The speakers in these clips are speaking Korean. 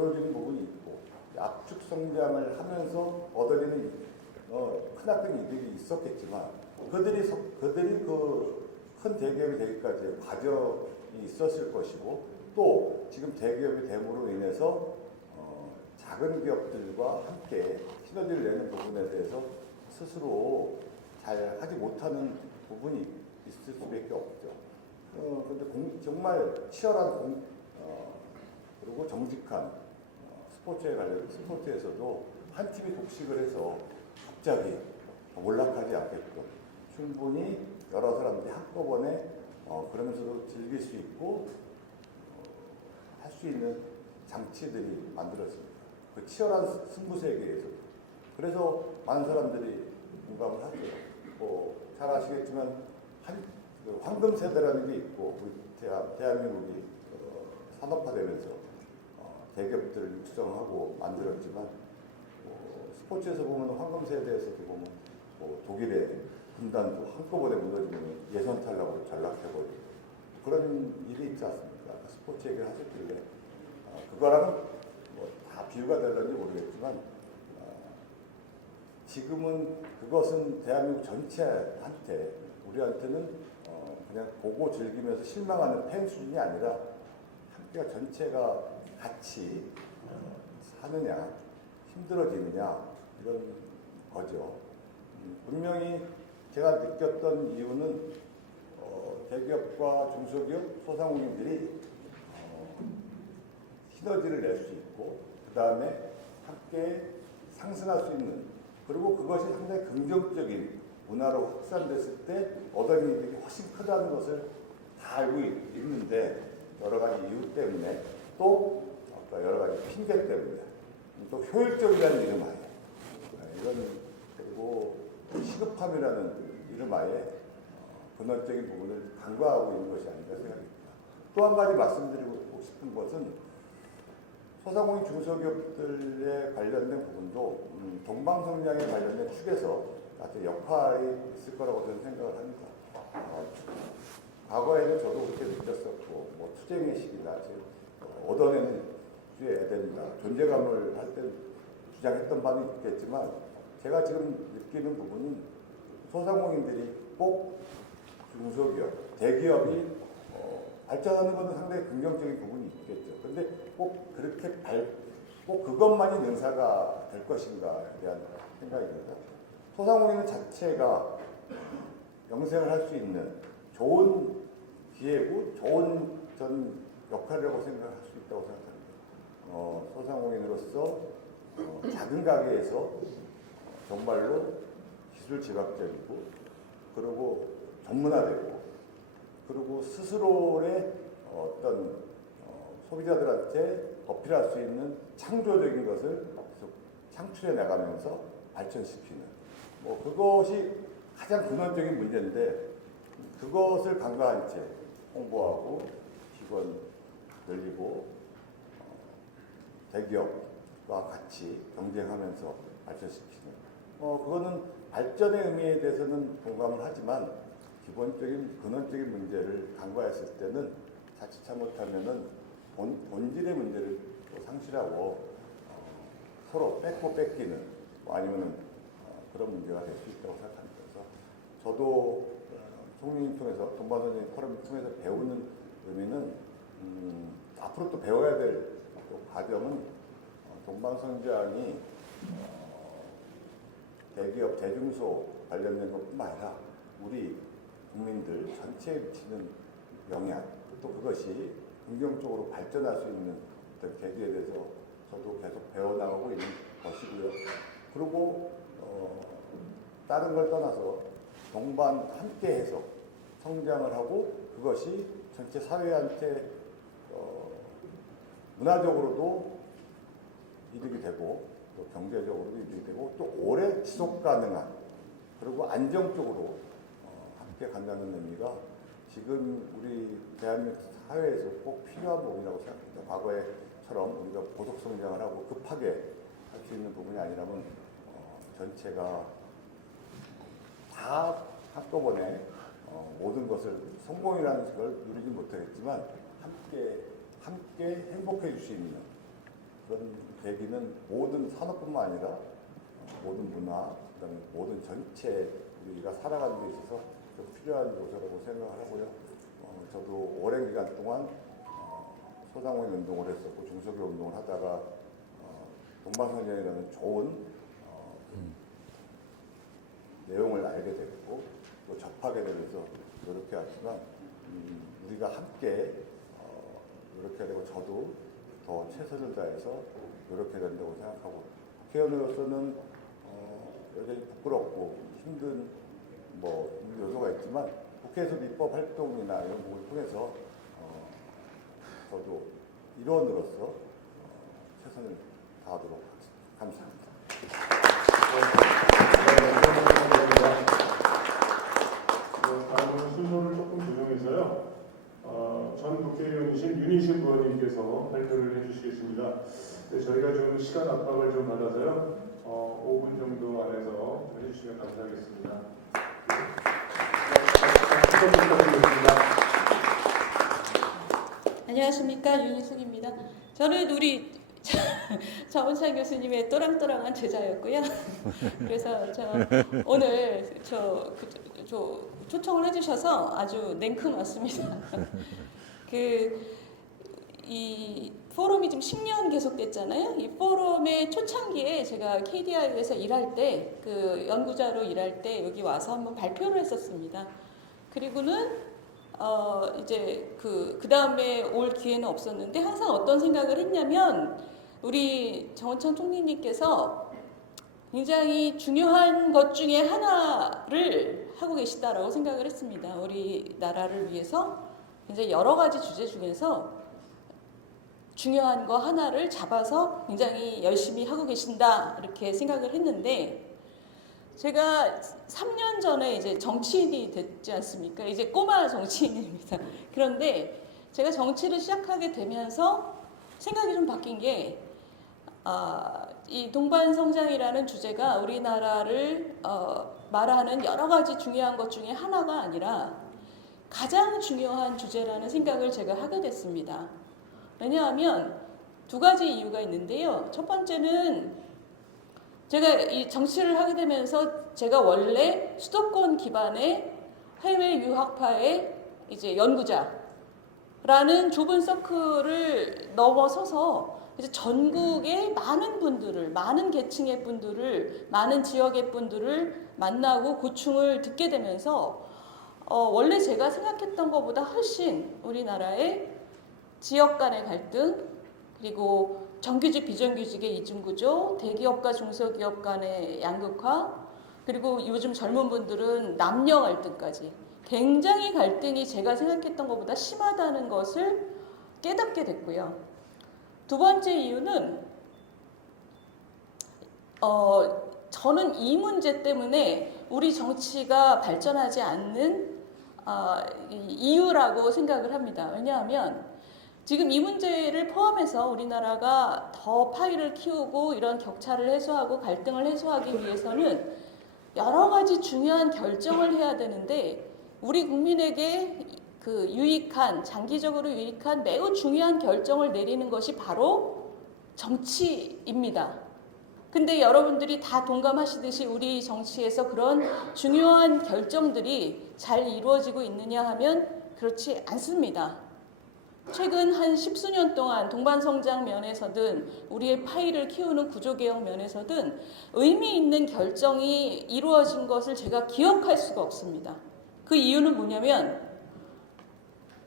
보여지는 부분이 있고 압축 성장을 하면서 얻어내는 크나큰 이득이 있었겠지만 그들이 그 큰 대기업이 되기까지 과정이 있었을 것이고 또 지금 대기업이 됨으로 인해서 작은 기업들과 함께 시너지를 내는 부분에 대해서 스스로 잘 하지 못하는 부분이 있을 수밖에 없죠. 근데 정말 치열한 그리고 정직한 스포츠에서도 한 팀이 독식을 해서 갑자기 몰락하지 않게끔 충분히 여러 사람들이 한꺼번에 그러면서도 즐길 수 있고 할 수 있는 장치들이 만들어집니다. 그 치열한 승부 세계에서도. 그래서 많은 사람들이 공감을 하죠. 잘 아시겠지만 그 황금 세대라는 게 있고 우리 대한민국이 산업화되면서 대기업들을 육성하고 만들었지만 스포츠에서 보면 황금 세대에서도 보면 독일의 군단도 한꺼번에 무너지면 예선 탈락으로 전락해버리고 그런 일이 있지 않습니까? 스포츠 얘기를 하셨길래 그거랑은 다 비유가 되는지 모르겠지만 지금은 그것은 대한민국 전체한테 우리한테는 그냥 보고 즐기면서 실망하는 팬 수준이 아니라 함께가 전체가 같이 사느냐 힘들어지느냐 이런 거죠. 분명히 제가 느꼈던 이유는 대기업과 중소기업, 소상공인들이 시너지를 낼 수 있고 그 다음에 함께 상승할 수 있는 그리고 그것이 상당히 긍정적인 문화로 확산됐을 때 얻어진 이득이 훨씬 크다는 것을 다 알고 있는데 여러 가지 이유 때문에 또 아까 여러 가지 핑계 때문에 또 효율적이라는 이름 하에 그리고 시급함이라는 이름 하에 근원적인 부분을 간과하고 있는 것이 아닌가 생각합니다. 또 한 가지 말씀드리고 싶은 것은 소상공인 중소기업들에 관련된 부분도 동방성장에 관련된 축에서 아주 역할이 있을 거라고 저는 생각을 합니다. 과거에는 저도 그렇게 느꼈었고 투쟁의 시기다 지금 얻어내는 주의해야 된다 존재감을 할 때 주장했던 바는 있겠지만 제가 지금 느끼는 부분은 소상공인들이 꼭 중소기업, 대기업이 발전하는 것은 상당히 긍정적인 부분이 있겠죠. 그런데 꼭 꼭 그것만이 능사가 될 것인가에 대한 생각입니다. 소상공인 자체가 영생을 할 수 있는 좋은 기회고 좋은 전 역할이라고 생각할 수 있다고 생각합니다. 소상공인으로서 작은 가게에서 정말로 기술 지각적이고 그리고 전문화되고 그리고 스스로의 어떤 소비자들한테 어필할 수 있는 창조적인 것을 계속 창출해 나가면서 발전시키는 그것이 가장 근원적인 문제인데 그것을 간과한 채 홍보하고 직원 늘리고 대기업과 같이 경쟁하면서 발전시키는 그거는 발전의 의미에 대해서는 공감을 하지만 기본적인 근원적인 문제를 간과했을 때는 자칫 잘못하면은 본질의 문제를 상실하고 서로 뺏고 뺏기는 아니면은 그런 문제가 될 수 있다고 생각합니다. 그래서 저도 총리님 통해서 동방선생 포럼을 통해서 배우는 의미는 앞으로 또 배워야 될 과정은 동방선장이 대기업, 대중소 관련된 것뿐만 아니라 우리 국민들 전체에 미치는 영향, 또 그것이 긍정적으로 발전할 수 있는 어떤 계기에 대해서 저도 계속 배워나가고 있는 것이고요. 그리고 다른 걸 떠나서 동반 함께해서 성장을 하고 그것이 전체 사회한테 문화적으로도 이득이 되고 또 경제적으로도 이득이 되고 또 오래 지속 가능한 그리고 안정적으로 함께 간다는 의미가 지금 우리 대한민국 사회에서 꼭 필요한 부분이라고 생각합니다. 과거에처럼 우리가 고속 성장을 하고 급하게 할 수 있는 부분이 아니라면 전체가 다 한꺼번에 모든 것을 성공이라는 걸 누리지 못하겠지만 함께 행복해 줄 수 있는 그런 계기는 모든 산업뿐만 아니라 모든 문화, 그다음에 모든 전체 우리가 살아가는 데 있어서 좀 필요한 요소라고 생각하고요. 저도 오랜 기간 동안 소상공인 운동을 했었고 중소기업 운동을 하다가 동방성장이라는 좋은 내용을 알게 됐고 또 접하게 되면서 노력해 왔지만 우리가 함께 노력해야 되고 저도 더 최선을 다해서 노력해야 된다고 생각하고 국회의원으로서는 여전히 부끄럽고 힘든 요소가 있지만 국회에서 입법 활동이나 이런 부분을 통해서 저도 일원으로서 최선을 다하도록 하겠습니다. 감사합니다. 다음은 순서를 조금 조정해서요. 전 국회의원이신 윤희식 의원님께서 발표를 해주시겠습니다. 네, 저희가 좀 시간 압박을 좀 받아서요. 5분 정도 안에서 해주시면 감사하겠습니다. 안녕하십니까, 윤희숙입니다. 저는 우리 정은찬 교수님의 또랑또랑한 제자였고요. 그래서 오늘 초청을 해주셔서 아주 냉큼 왔습니다. 이 포럼이 지금 10년 계속됐잖아요. 이 포럼의 초창기에 제가 KDI에서 일할 때, 연구자로 일할 때 여기 와서 한번 발표를 했었습니다. 그리고는 이제 그 다음에 올 기회는 없었는데 항상 어떤 생각을 했냐면 우리 정원찬 총리님께서 굉장히 중요한 것 중에 하나를 하고 계시다라고 생각을 했습니다. 우리나라를 위해서 굉장히 여러 가지 주제 중에서 중요한 거 하나를 잡아서 굉장히 열심히 하고 계신다 이렇게 생각을 했는데 제가 3년 전에 이제 정치인이 됐지 않습니까? 이제 꼬마 정치인입니다. 그런데 제가 정치를 시작하게 되면서 생각이 좀 바뀐 게 이 동반성장이라는 주제가 우리나라를 말하는 여러 가지 중요한 것 중에 하나가 아니라 가장 중요한 주제라는 생각을 제가 하게 됐습니다. 왜냐하면 두 가지 이유가 있는데요. 첫 번째는 제가 이 정치를 하게 되면서 제가 원래 수도권 기반의 해외 유학파의 이제 연구자라는 좁은 서클을 넘어서서 이제 전국의 많은 분들을, 많은 계층의 분들을, 많은 지역의 분들을 만나고 고충을 듣게 되면서 원래 제가 생각했던 것보다 훨씬 우리나라의 지역 간의 갈등, 그리고 정규직, 비정규직의 이중구조, 대기업과 중소기업 간의 양극화, 그리고 요즘 젊은 분들은 남녀 갈등까지 굉장히 갈등이 제가 생각했던 것보다 심하다는 것을 깨닫게 됐고요. 두 번째 이유는 저는 이 문제 때문에 우리 정치가 발전하지 않는 이유라고 생각을 합니다. 왜냐하면 지금 이 문제를 포함해서 우리나라가 더 파이를 키우고 이런 격차를 해소하고 갈등을 해소하기 위해서는 여러 가지 중요한 결정을 해야 되는데 우리 국민에게 유익한, 장기적으로 유익한 매우 중요한 결정을 내리는 것이 바로 정치입니다. 근데 여러분들이 다 동감하시듯이 우리 정치에서 그런 중요한 결정들이 잘 이루어지고 있느냐 하면 그렇지 않습니다. 최근 한 10수년 동안 동반성장 면에서든 우리의 파이를 키우는 구조개혁 면에서든 의미 있는 결정이 이루어진 것을 제가 기억할 수가 없습니다. 그 이유는 뭐냐면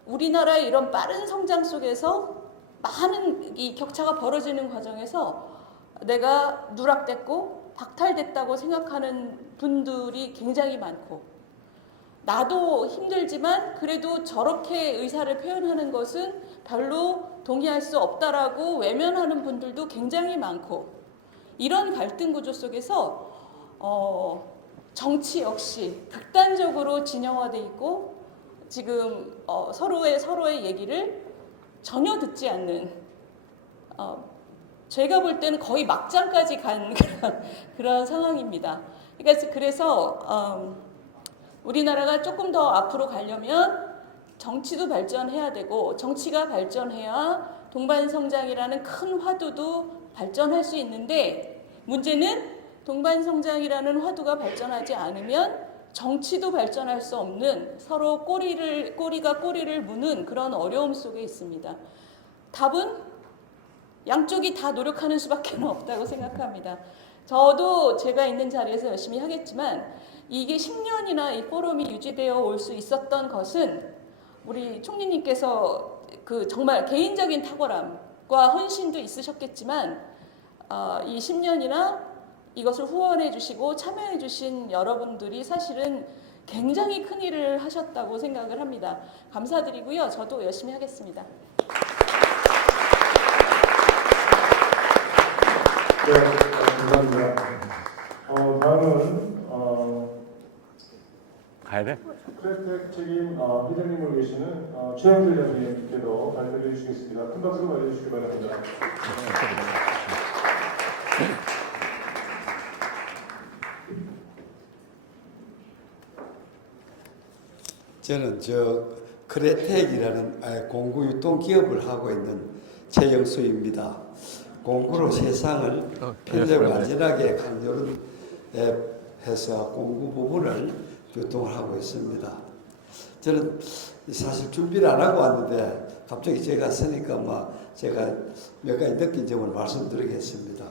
우리나라의 이런 빠른 성장 속에서 많은 이 격차가 벌어지는 과정에서 내가 누락됐고 박탈됐다고 생각하는 분들이 굉장히 많고 나도 힘들지만 그래도 저렇게 의사를 표현하는 것은 별로 동의할 수 없다라고 외면하는 분들도 굉장히 많고 이런 갈등 구조 속에서 정치 역시 극단적으로 진영화돼 있고 지금 서로의 얘기를 전혀 듣지 않는 제가 볼 때는 거의 막장까지 간 그런 상황입니다. 그래서 우리나라가 조금 더 앞으로 가려면 정치도 발전해야 되고 정치가 발전해야 동반성장이라는 큰 화두도 발전할 수 있는데 문제는 동반성장이라는 화두가 발전하지 않으면 정치도 발전할 수 없는 서로 꼬리가 꼬리를 무는 그런 어려움 속에 있습니다. 답은 양쪽이 다 노력하는 수밖에 없다고 생각합니다. 저도 제가 있는 자리에서 열심히 하겠지만 이게 10년이나 이 포럼이 유지되어 올 수 있었던 것은 우리 총리님께서 그 정말 개인적인 탁월함과 헌신도 있으셨겠지만 이 10년이나 이것을 후원해 주시고 참여해 주신 여러분들이 사실은 굉장히 큰 일을 하셨다고 생각을 합니다. 감사드리고요. 저도 열심히 하겠습니다. 네, 감사합니다. 다음은 가야 돼? 크레텍 책임 회장님으로 계시는 최영길 회장님께서 발표해 주시겠습니다. 큰 박수로 맞아주시기 바랍니다. 저는 크레텍이라는 공구 유통 기업을 하고 있는 최영수입니다. 공구로 세상을 편리하고 안전하게 강조를 해서 공구 부분을 유통을 하고 있습니다. 저는 사실 준비를 안 하고 왔는데 갑자기 제가 쓰니까 제가 몇 가지 느낀 점을 말씀드리겠습니다.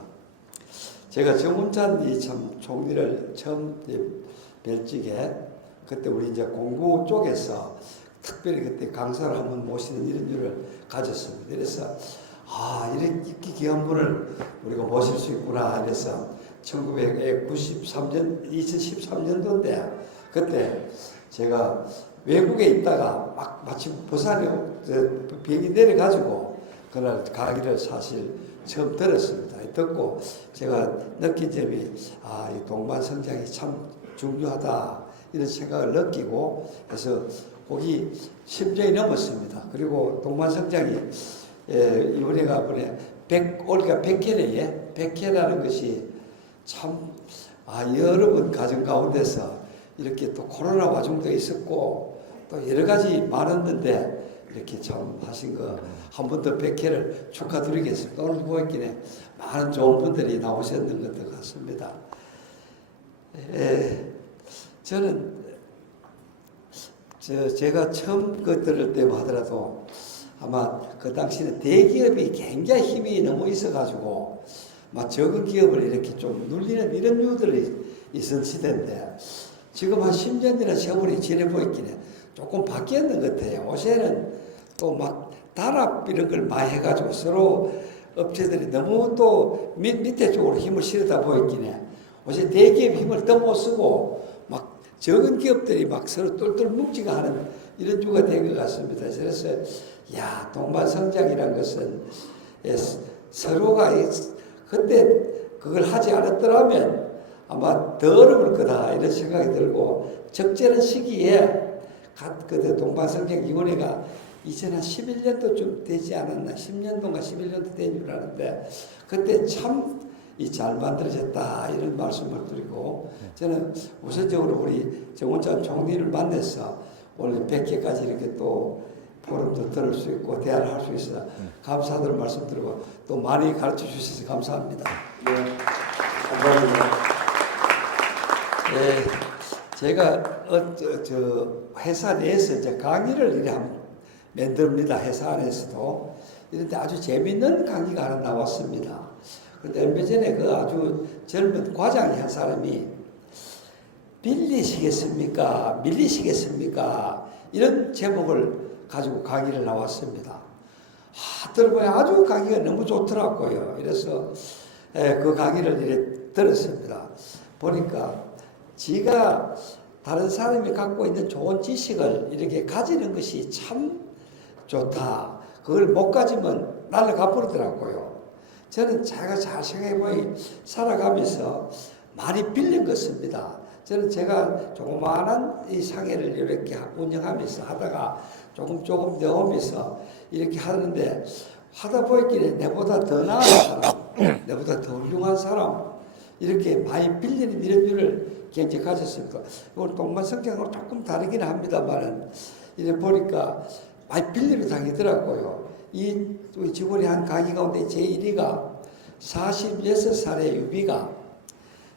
제가 정운찬 참 총리를 처음 뵐 적에 그때 우리 이제 공구 쪽에서 특별히 그때 강사를 한번 모시는 이런 일을 가졌습니다. 그래서 이런 귀한 분을 우리가 모실 수 있구나. 그래서 2013년도인데 그때 제가 외국에 있다가 마침 부산에 비행기 내려가지고 그날 강의를 사실 처음 들었습니다. 듣고 제가 느낀 점이 이 동반성장이 참 중요하다 이런 생각을 느끼고 해서 거기 심정이 넘었습니다. 그리고 동반성장이 이번에가 올해가 100회래에 100회라는 것이 참 여러 번 가정 가운데서 이렇게 또 코로나 와중도 있었고 또 여러 가지 많았는데 이렇게 참 하신 거 한 번 더 100회를 축하드리겠습니다. 오늘 보였기에 많은 좋은 분들이 나오셨는 것 같습니다. 저는 제가 처음 들을 때만 하더라도 아마 그 당시에는 대기업이 굉장히 힘이 너무 있어가지고 적은 기업을 이렇게 좀 눌리는 이런 유들이 있었던 시대인데 지금 한 10년이나 세월이 지내보이긴 해 조금 바뀌었는 것 같아요. 요새는 또 단합 이런 걸 많이 해가지고 서로 업체들이 너무 또 밑에 쪽으로 힘을 실어다 보이긴 해. 요새 대기업 힘을 더 못 쓰고 적은 기업들이 서로 똘똘 뭉치가 하는 이런 주가 된 것 같습니다. 그래서 동반성장이라는 것은 서로가 그때 그걸 하지 않았더라면 아마 더 어려울 거다 이런 생각이 들고 적절한 시기에 그때 동반성장위원회가 2011년도쯤 되지 않았나 10년도인가 11년도 된 줄 아는데 그때 참 잘 만들어졌다 이런 말씀을 드리고 저는 우선적으로 우리 정운찬 총리를 만나서 오늘 100회까지 이렇게 또 포럼도 들을 수 있고 대화를 할 수 있어 감사하다는 말씀드리고 또 많이 가르쳐 주셔서 감사합니다. 네, 감사합니다. 제가 회사 내에서 이제 강의를 이렇게 만듭니다. 회사 안에서도 이런데 아주 재밌는 강의가 하나 나왔습니다. 그런데 얼마 전에 그 아주 젊은 과장이 한 사람이 빌리시겠습니까? 밀리시겠습니까? 이런 제목을 가지고 강의를 나왔습니다. 들어보니 아주 강의가 너무 좋더라고요. 그래서 그 강의를 이렇게 들었습니다. 보니까 지가 다른 사람이 갖고 있는 좋은 지식을 이렇게 가지는 것이 참 좋다. 그걸 못 가지면 날아가 버리더라고요. 저는 제가 잘 생각해보니 살아가면서 많이 빌린 것입니다. 저는 제가 조그마한 이 상해를 이렇게 운영하면서 하다가 조금 넣으면서 이렇게 하는데 하다 보이길래 내보다 더 나은 사람, 내보다 더 훌륭한 사람 이렇게 많이 빌리는 이런 일을 굉장히 가졌습니다. 이건 동반성장하고 조금 다르긴 합니다만은 이래 보니까 많이 빌리를 당하더라고요. 이 우리 직원이 한 강의 가운데 제1위가 46살의 유비가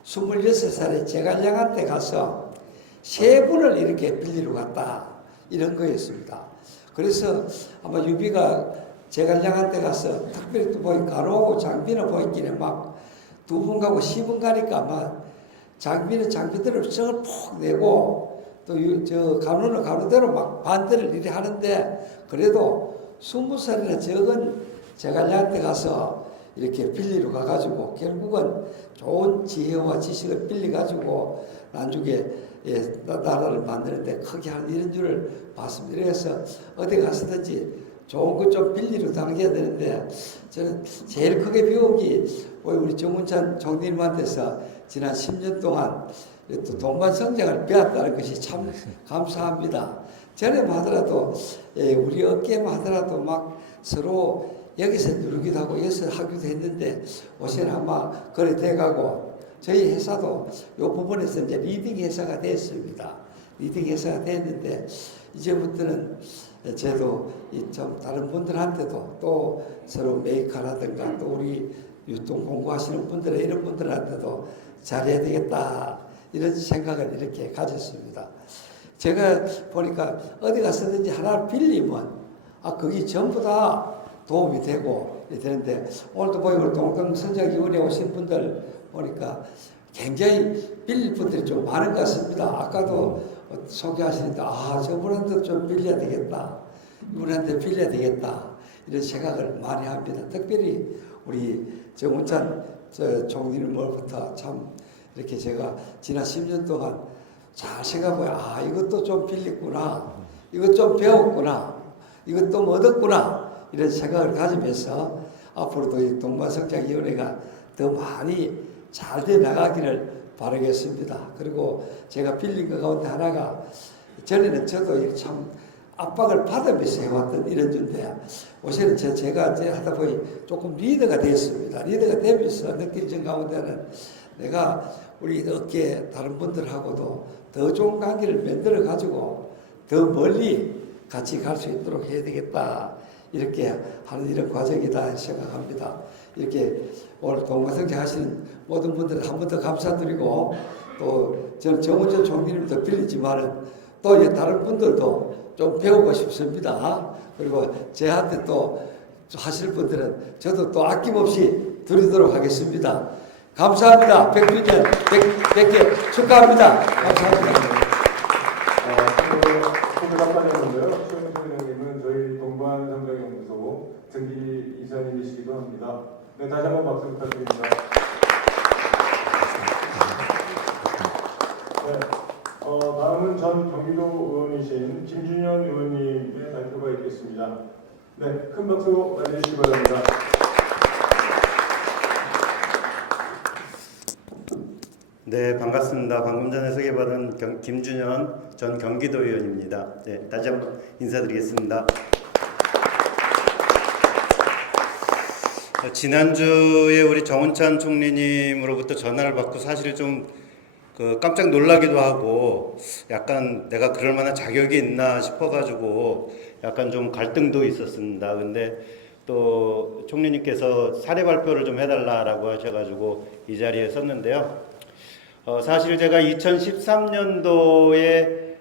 26살의 제갈량한테 가서 세 분을 이렇게 빌리러 갔다. 이런 거였습니다. 그래서 아마 유비가 제갈량한테 가서 특별히 또 보니 가로하고 장비는 보이길래 막 두 분 가고 10분 가니까 막 장비는 장비대로 성을 푹 내고 또 저 가누는 가누대로 막 반대를 이리 하는데 그래도 20살이나 적은 제갈량한테 가서 이렇게 빌리러 가가지고 결국은 좋은 지혜와 지식을 빌려가지고 나중에 나라를 만드는데 크게 하는 이런 줄을 봤습니다. 그래서 어디 가서든지 좋은 것 좀 빌리러 다녀야 되는데 저는 제일 크게 배우기 우리 정운찬 총리님한테서 지난 10년 동안 또 동반 성장을 배웠다는 것이 참 감사합니다. 전에만 하더라도 우리 업계만 하더라도 막 서로 여기서 누르기도 하고 여기서 하기도 했는데 요새는 아마 그래 돼가고 저희 회사도 이 부분에서 이제 리딩 회사가 됐습니다. 리딩 회사가 됐는데 이제부터는 저도 좀 다른 분들한테도 또 서로 메이커라든가 또 우리 유통 공부하시는 분들 이런 분들한테도 잘해야 되겠다 이런 생각을 이렇게 가졌습니다. 제가 보니까 어디 가서든지 하나를 빌리면 거기 전부 다 도움이 되고 되는데 오늘도 보니 우리 동경선장위원회 오신 분들 보니까 굉장히 빌릴 분들이 좀 많은 것 같습니다. 아까도 소개하시는데 저분한테 좀 빌려야 되겠다. 이분한테 빌려야 되겠다. 이런 생각을 많이 합니다. 특별히 우리 정운찬 총리님으로부터 참 이렇게 제가 지난 10년 동안 잘 생각해보면 이것도 좀 빌렸구나. 이것 좀 배웠구나. 이것도 얻었구나. 이런 생각을 가지면서 앞으로도 이 동반성장위원회가 더 많이 잘 돼 나가기를 바라겠습니다. 그리고 제가 빌린 것 가운데 하나가 전에는 저도 참 압박을 받으면서 해왔던 이런 주인데 요새는 제가 이제 하다 보니 조금 리더가 됐습니다. 리더가 되면서 느낀 점 가운데는 내가 우리 업계 다른 분들하고도 더 좋은 관계를 만들어 가지고 더 멀리 같이 갈 수 있도록 해야 되겠다. 이렇게 하는 이런 과정이다 생각합니다. 이렇게 오늘 동반성장 하시는 모든 분들 한 번 더 감사드리고 또 저는 정운찬 총리님도 빌리지만은 또 다른 분들도 좀 배우고 싶습니다. 그리고 저한테 또 하실 분들은 저도 또 아낌없이 드리도록 하겠습니다. 감사합니다. 100주년 100개 축하합니다. 감사합니다. 소개 답변했는데요. 최은수 회장님은 저희 동반성장연구소 등기 이사님이시기도 합니다. 네, 다시 한번 박수 부탁드립니다. 네, 다음은 전 경기도 의원이신 김준현 의원님의 발표가 있겠습니다. 네, 큰 박수 맞으시기 바랍니다. 네, 반갑습니다. 방금 전에 소개받은 김준현 전 경기도 의원입니다. 네, 다시 한번 인사드리겠습니다. 지난주에 우리 정운찬 총리님으로부터 전화를 받고 사실 좀 깜짝 놀라기도 하고 약간 내가 그럴 만한 자격이 있나 싶어가지고 약간 좀 갈등도 있었습니다. 근데 또 총리님께서 사례 발표를 좀 해달라라고 하셔가지고 이 자리에 섰는데요. 사실 제가 2013년도에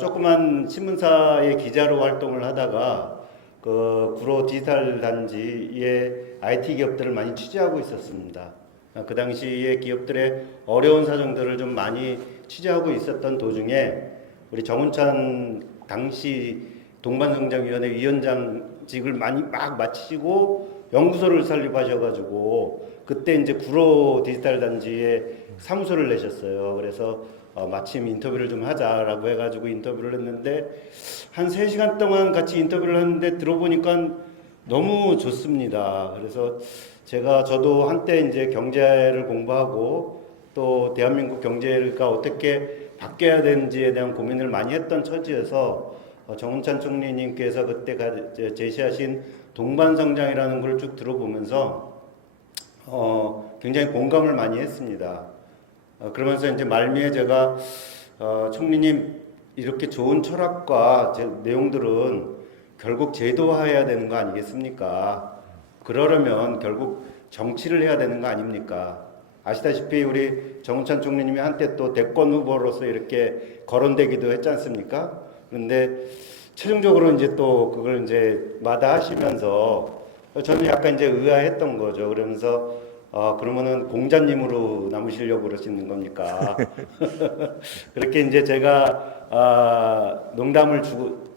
조그만 신문사의 기자로 활동을 하다가 구로 디지털 단지의 IT 기업들을 많이 취재하고 있었습니다. 그 당시에 기업들의 어려운 사정들을 좀 많이 취재하고 있었던 도중에 우리 정운찬 당시 동반성장위원회 위원장직을 막 마치시고 연구소를 설립하셔가지고 그때 이제 구로 디지털 단지에 사무소를 내셨어요. 그래서 마침 인터뷰를 좀 하자라고 해가지고 인터뷰를 했는데 한 3시간 동안 같이 인터뷰를 했는데 들어보니까 너무 좋습니다. 그래서 저도 한때 이제 경제를 공부하고 또 대한민국 경제가 어떻게 바뀌어야 되는지에 대한 고민을 많이 했던 처지여서 정운찬 총리님께서 그때 제시하신 동반성장이라는 걸 쭉 들어보면서 굉장히 공감을 많이 했습니다. 그러면서 이제 말미에 제가 총리님 이렇게 좋은 철학과 내용들은 결국 제도화해야 되는 거 아니겠습니까? 그러려면 결국 정치를 해야 되는 거 아닙니까? 아시다시피 우리 정운찬 총리님이 한때 또 대권 후보로서 이렇게 거론되기도 했지 않습니까? 그런데 최종적으로 이제 또 그걸 이제 마다하시면서 저는 약간 이제 의아했던 거죠. 그러면서 그러면은 공자님으로 남으시려고 그러시는 겁니까? 그렇게 이제 제가 농담을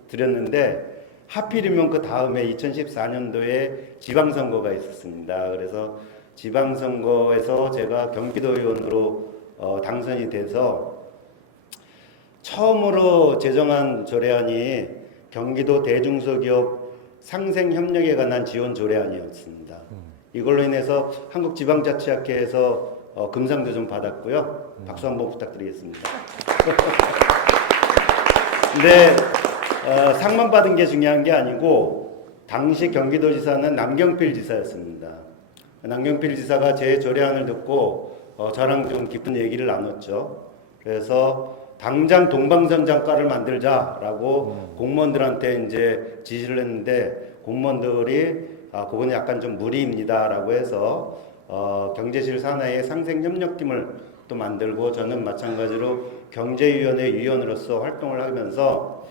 드렸는데 하필이면 그 다음에 2014년도에 지방선거가 있었습니다. 그래서 지방선거에서 제가 경기도의원으로 당선이 돼서 처음으로 제정한 조례안이 경기도 대중소기업 상생협력에 관한 지원 조례안이었습니다. 이걸로 인해서 한국지방자치학회에서 금상도 좀 받았고요. 박수 한번 부탁드리겠습니다. 근데 상만 받은 게 중요한 게 아니고 당시 경기도지사는 남경필 지사였습니다. 남경필 지사가 제 조례안을 듣고 저랑 좀 깊은 얘기를 나눴죠. 그래서 당장 동방선장과를 만들자라고 공무원들한테 이제 지시를 했는데 공무원들이 그건 약간 좀 무리입니다라고 해서 경제실 산하의 상생협력팀을 또 만들고 저는 마찬가지로 경제위원회 위원으로서 활동을 하면서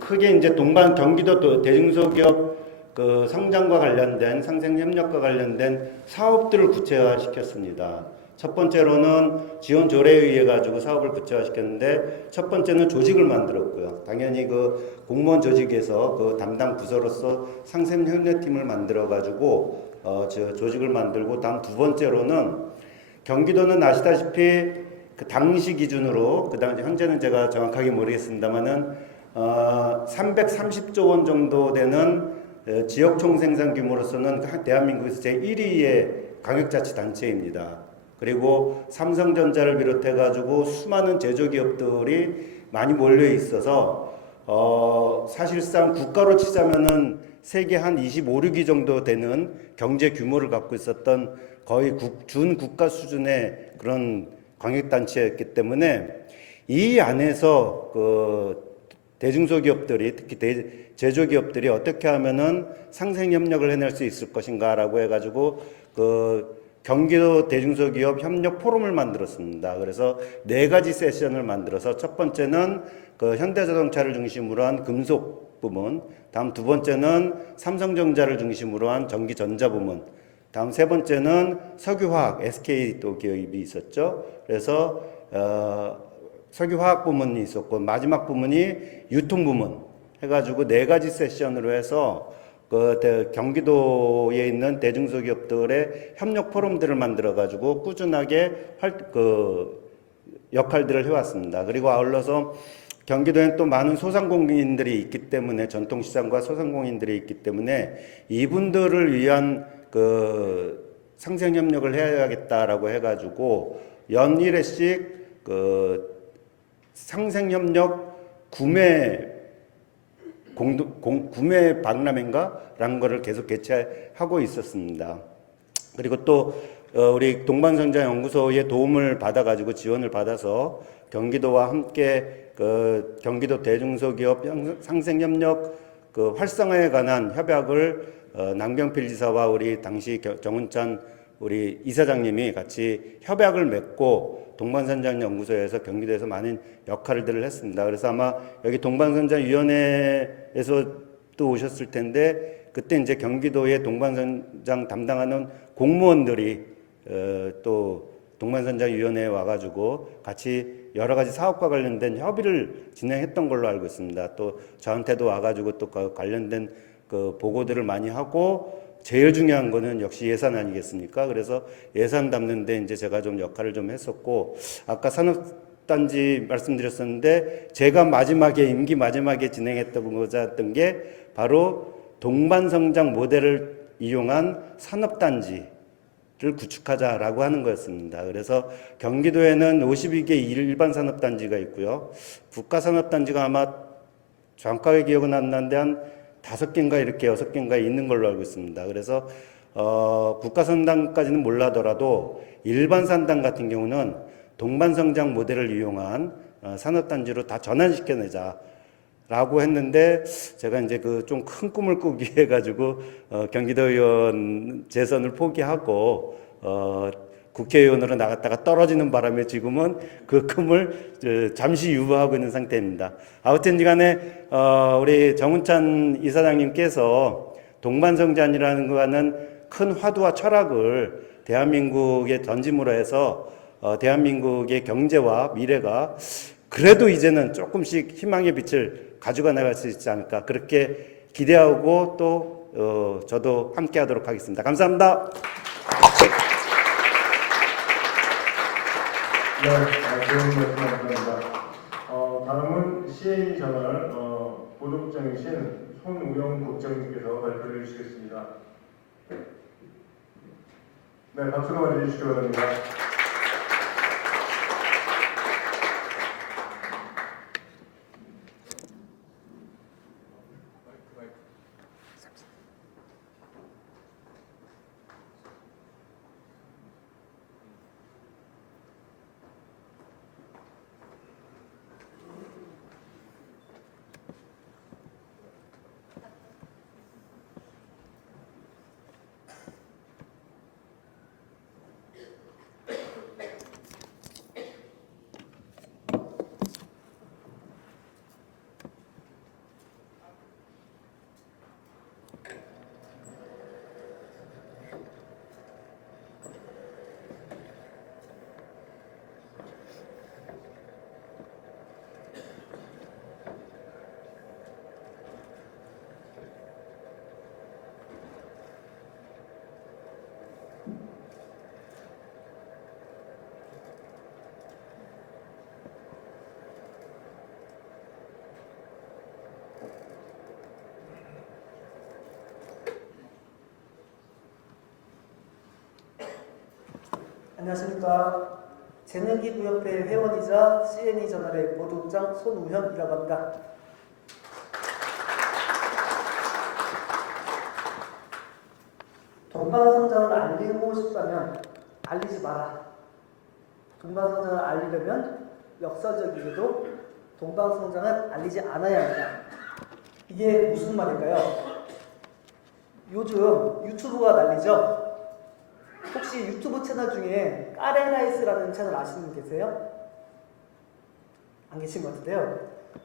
크게 이제 경기도 대중소기업 그 성장과 관련된 상생협력과 관련된 사업들을 구체화시켰습니다. 첫 번째로는 지원 조례에 의해 가지고 사업을 구체화시켰는데 첫 번째는 조직을 만들었고요. 당연히 그 공무원 조직에서 그 담당 부서로서 상생협력팀을 만들어 가지고 조직을 만들고 다음 두 번째로는 경기도는 아시다시피 그 당시 기준으로 그 당시 현재는 제가 정확하게 모르겠습니다만은 330조 원 정도 되는 지역 총생산 규모로서는 대한민국에서 제1위의 광역자치단체입니다. 그리고 삼성전자를 비롯해 가지고 수많은 제조기업들이 많이 몰려 있어서 사실상 국가로 치자면은 세계 한 25, 6위 정도 되는 경제 규모를 갖고 있었던 거의 준국가 수준의 그런 광역단체였기 때문에 이 안에서 그 대중소기업들이 특히 제조기업들이 어떻게 하면은 상생협력을 해낼 수 있을 것인가라고 해가지고 그 경기도 대중소기업 협력 포럼을 만들었습니다. 그래서 4가지 세션을 만들어서 첫 번째는 그 현대자동차를 중심으로 한 금속 부문, 다음 두 번째는 삼성전자를 중심으로 한 전기전자 부문, 다음 세 번째는 석유화학, SK 또 기업이 있었죠. 그래서 석유화학 부문이 있었고 마지막 부문이 유통 부문 해가지고 4가지 세션으로 해서 그 경기도에 있는 대중소기업들의 협력 포럼들을 만들어 가지고 꾸준하게 역할들을 해왔습니다. 그리고 아울러서 경기도에는 또 많은 소상공인들이 있기 때문에 전통시장과 소상공인들이 있기 때문에 이분들을 위한 그 상생협력을 해야겠다라고 해가지고 연일회씩 그 상생협력 구매 박람회인가라는 거를 계속 개최하고 있었습니다. 그리고 또 우리 동방선장연구소의 도움을 받아가지고 지원을 받아서 경기도와 함께 그 경기도 대중소기업 상생협력 그 활성화에 관한 협약을 남경필 지사와 우리 당시 정운찬 우리 이사장님이 같이 협약을 맺고 동방선장연구소에서 경기도에서 많은 역할들을 했습니다. 그래서 아마 여기 동방선장위원회에서 또 오셨을 텐데 그때 이제 경기도의 동방선장 담당하는 공무원들이 또 동방선장위원회에 와가지고 같이 여러 가지 사업과 관련된 협의를 진행했던 걸로 알고 있습니다. 또 저한테도 와가지고 또 관련된 그 보고들을 많이 하고 제일 중요한 거는 역시 예산 아니겠습니까? 그래서 예산 담는데 이제 제가 좀 역할을 좀 했었고 아까 산업단지 말씀드렸었는데 제가 임기 마지막에 진행했던 게 바로 동반성장 모델을 이용한 산업단지를 구축하자라고 하는 거였습니다. 그래서 경기도에는 52개 일반 산업단지가 있고요. 국가산업단지가 아마 정확하게 기억은 안 나는데 한 5개인가 이렇게 6개인가 있는 걸로 알고 있습니다. 그래서 국가선당까지는 몰라더라도 일반 산당 같은 경우는 동반성장 모델을 이용한 산업단지로 다 전환시켜내자. 라고 했는데 제가 이제 그 좀 큰 꿈을 꾸기 위해 가지고 경기도 의원 재선을 포기하고 국회의원으로 나갔다가 떨어지는 바람에 지금은 그 꿈을 잠시 유보하고 있는 상태입니다. 아무튼 간에 우리 정운찬 이사장님께서 동반성장이라는 거는 큰 화두와 철학을 대한민국에 던짐으로 해서 대한민국의 경제와 미래가 그래도 이제는 조금씩 희망의 빛을 가져가 나갈 수 있지 않을까 그렇게 기대하고 또 저도 함께 하도록 하겠습니다. 감사합니다. 네, 좋은 말씀 감사합니다. 다음은 CNE 저널 보도국장이신 손우영 국장님께서 발표를 해주시겠습니다. 네, 박수로 맞이해주시기 바랍니다. 안녕하십니까. 재능기부협회 회원이자 CNE 저널의 보도국장 손우현이라고 합니다. 동방성장을 알리고 싶다면 알리지 마라. 동방성장을 알리려면 역사적이게도 동방성장은 알리지 않아야 합니다. 이게 무슨 말일까요? 요즘 유튜브가 난리죠? 혹시 유튜브 채널 중에 까레라이스라는 채널 아시는 분 계세요? 안 계신 것 같은데요.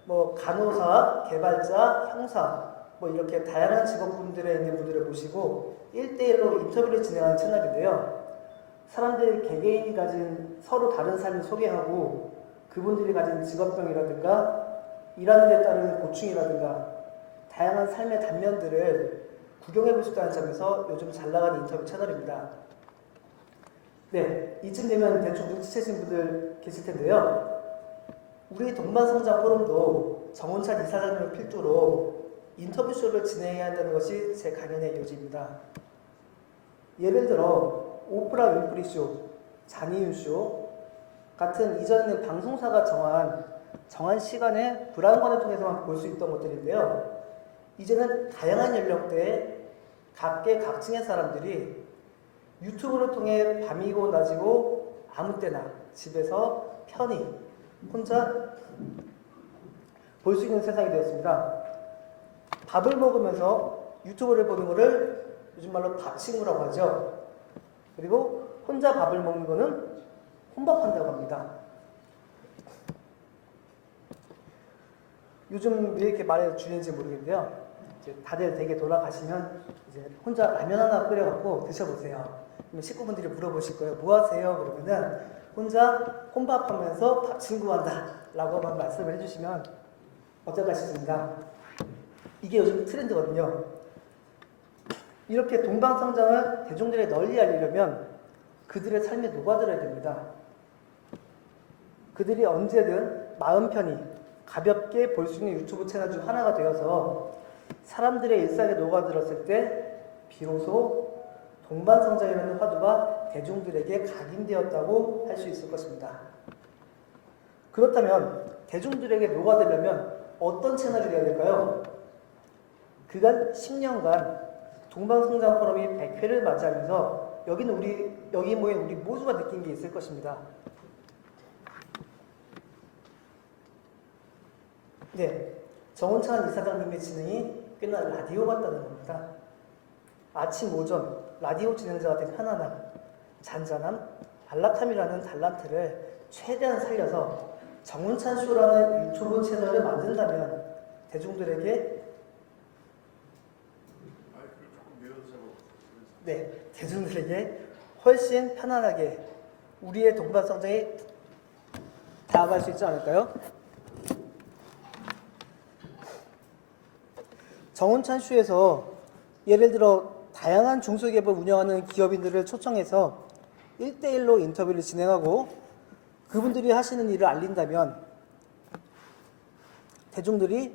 뭐 간호사, 개발자, 형사 뭐 이렇게 다양한 직업군들에 있는 분들을 모시고 1대1로 인터뷰를 진행하는 채널인데요. 사람들이 개개인이 가진 서로 다른 삶을 소개하고 그분들이 가진 직업병이라든가 일하는 데 따른 고충이라든가 다양한 삶의 단면들을 구경해볼 수 있다는 점에서 요즘 잘 나가는 인터뷰 채널입니다. 네, 이쯤 되면 대충 눈치채신 분들 계실 텐데요. 우리 동반성장 포럼도 정운찬 이사장님을 필두로 인터뷰쇼를 진행해야 한다는 것이 제 강연의 요지입니다. 예를 들어 오프라 윈프리 쇼, 장희윤 쇼 같은 이전에는 방송사가 정한 시간에 브라운관을 통해서만 볼 수 있던 것들인데요. 이제는 다양한 연령대의 각계 각층의 사람들이 유튜브를 통해 밤이고 낮이고 아무 때나 집에서 편히 혼자 볼 수 있는 세상이 되었습니다. 밥을 먹으면서 유튜브를 보는 것을 요즘 말로 밥친구라고 하죠. 그리고 혼자 밥을 먹는 것은 혼밥한다고 합니다. 요즘 왜 이렇게 말에 주는지 모르겠는데요. 이제 다들 댁에 돌아가시면 이제 혼자 라면 하나 끓여갖고 드셔보세요. 그러면 식구분들이 물어보실 거예요. 뭐 하세요? 그러면은 혼자 혼밥하면서 밥 친구한다 라고만 말씀을 해주시면 어떨까 싶습니다. 이게 요즘 트렌드거든요. 이렇게 동방성장을 대중들에 널리 알리려면 그들의 삶에 녹아들어야 됩니다. 그들이 언제든 마음 편히 가볍게 볼 수 있는 유튜브 채널 중 하나가 되어서 사람들의 일상에 녹아들었을 때 비로소 동반성장이라는 화두가 대중들에게 각인되었다고 할 수 있을 것입니다. 그렇다면 대중들에게 녹아들려면 어떤 채널이 되어야 될까요? 그간 10년간 동방성장 포럼이 100회를 맞이하면서 여기 모인 우리 모두가 느낀 게 있을 것입니다. 네, 정운찬 이사장님의 진행이 꽤나 라디오 같다는 겁니다. 아침 오전 라디오 진행자가 된 편안함, 잔잔함, 안락함이라는 달란트를 최대한 살려서 정운찬 쇼라는 유튜브 채널을 만든다면 대중들에게 훨씬 편안하게 우리의 동반성장에 다가갈 수 있지 않을까요? 정운찬 쇼에서 예를 들어 다양한 중소기업을 운영하는 기업인들을 초청해서 1대1로 인터뷰를 진행하고 그분들이 하시는 일을 알린다면 대중들이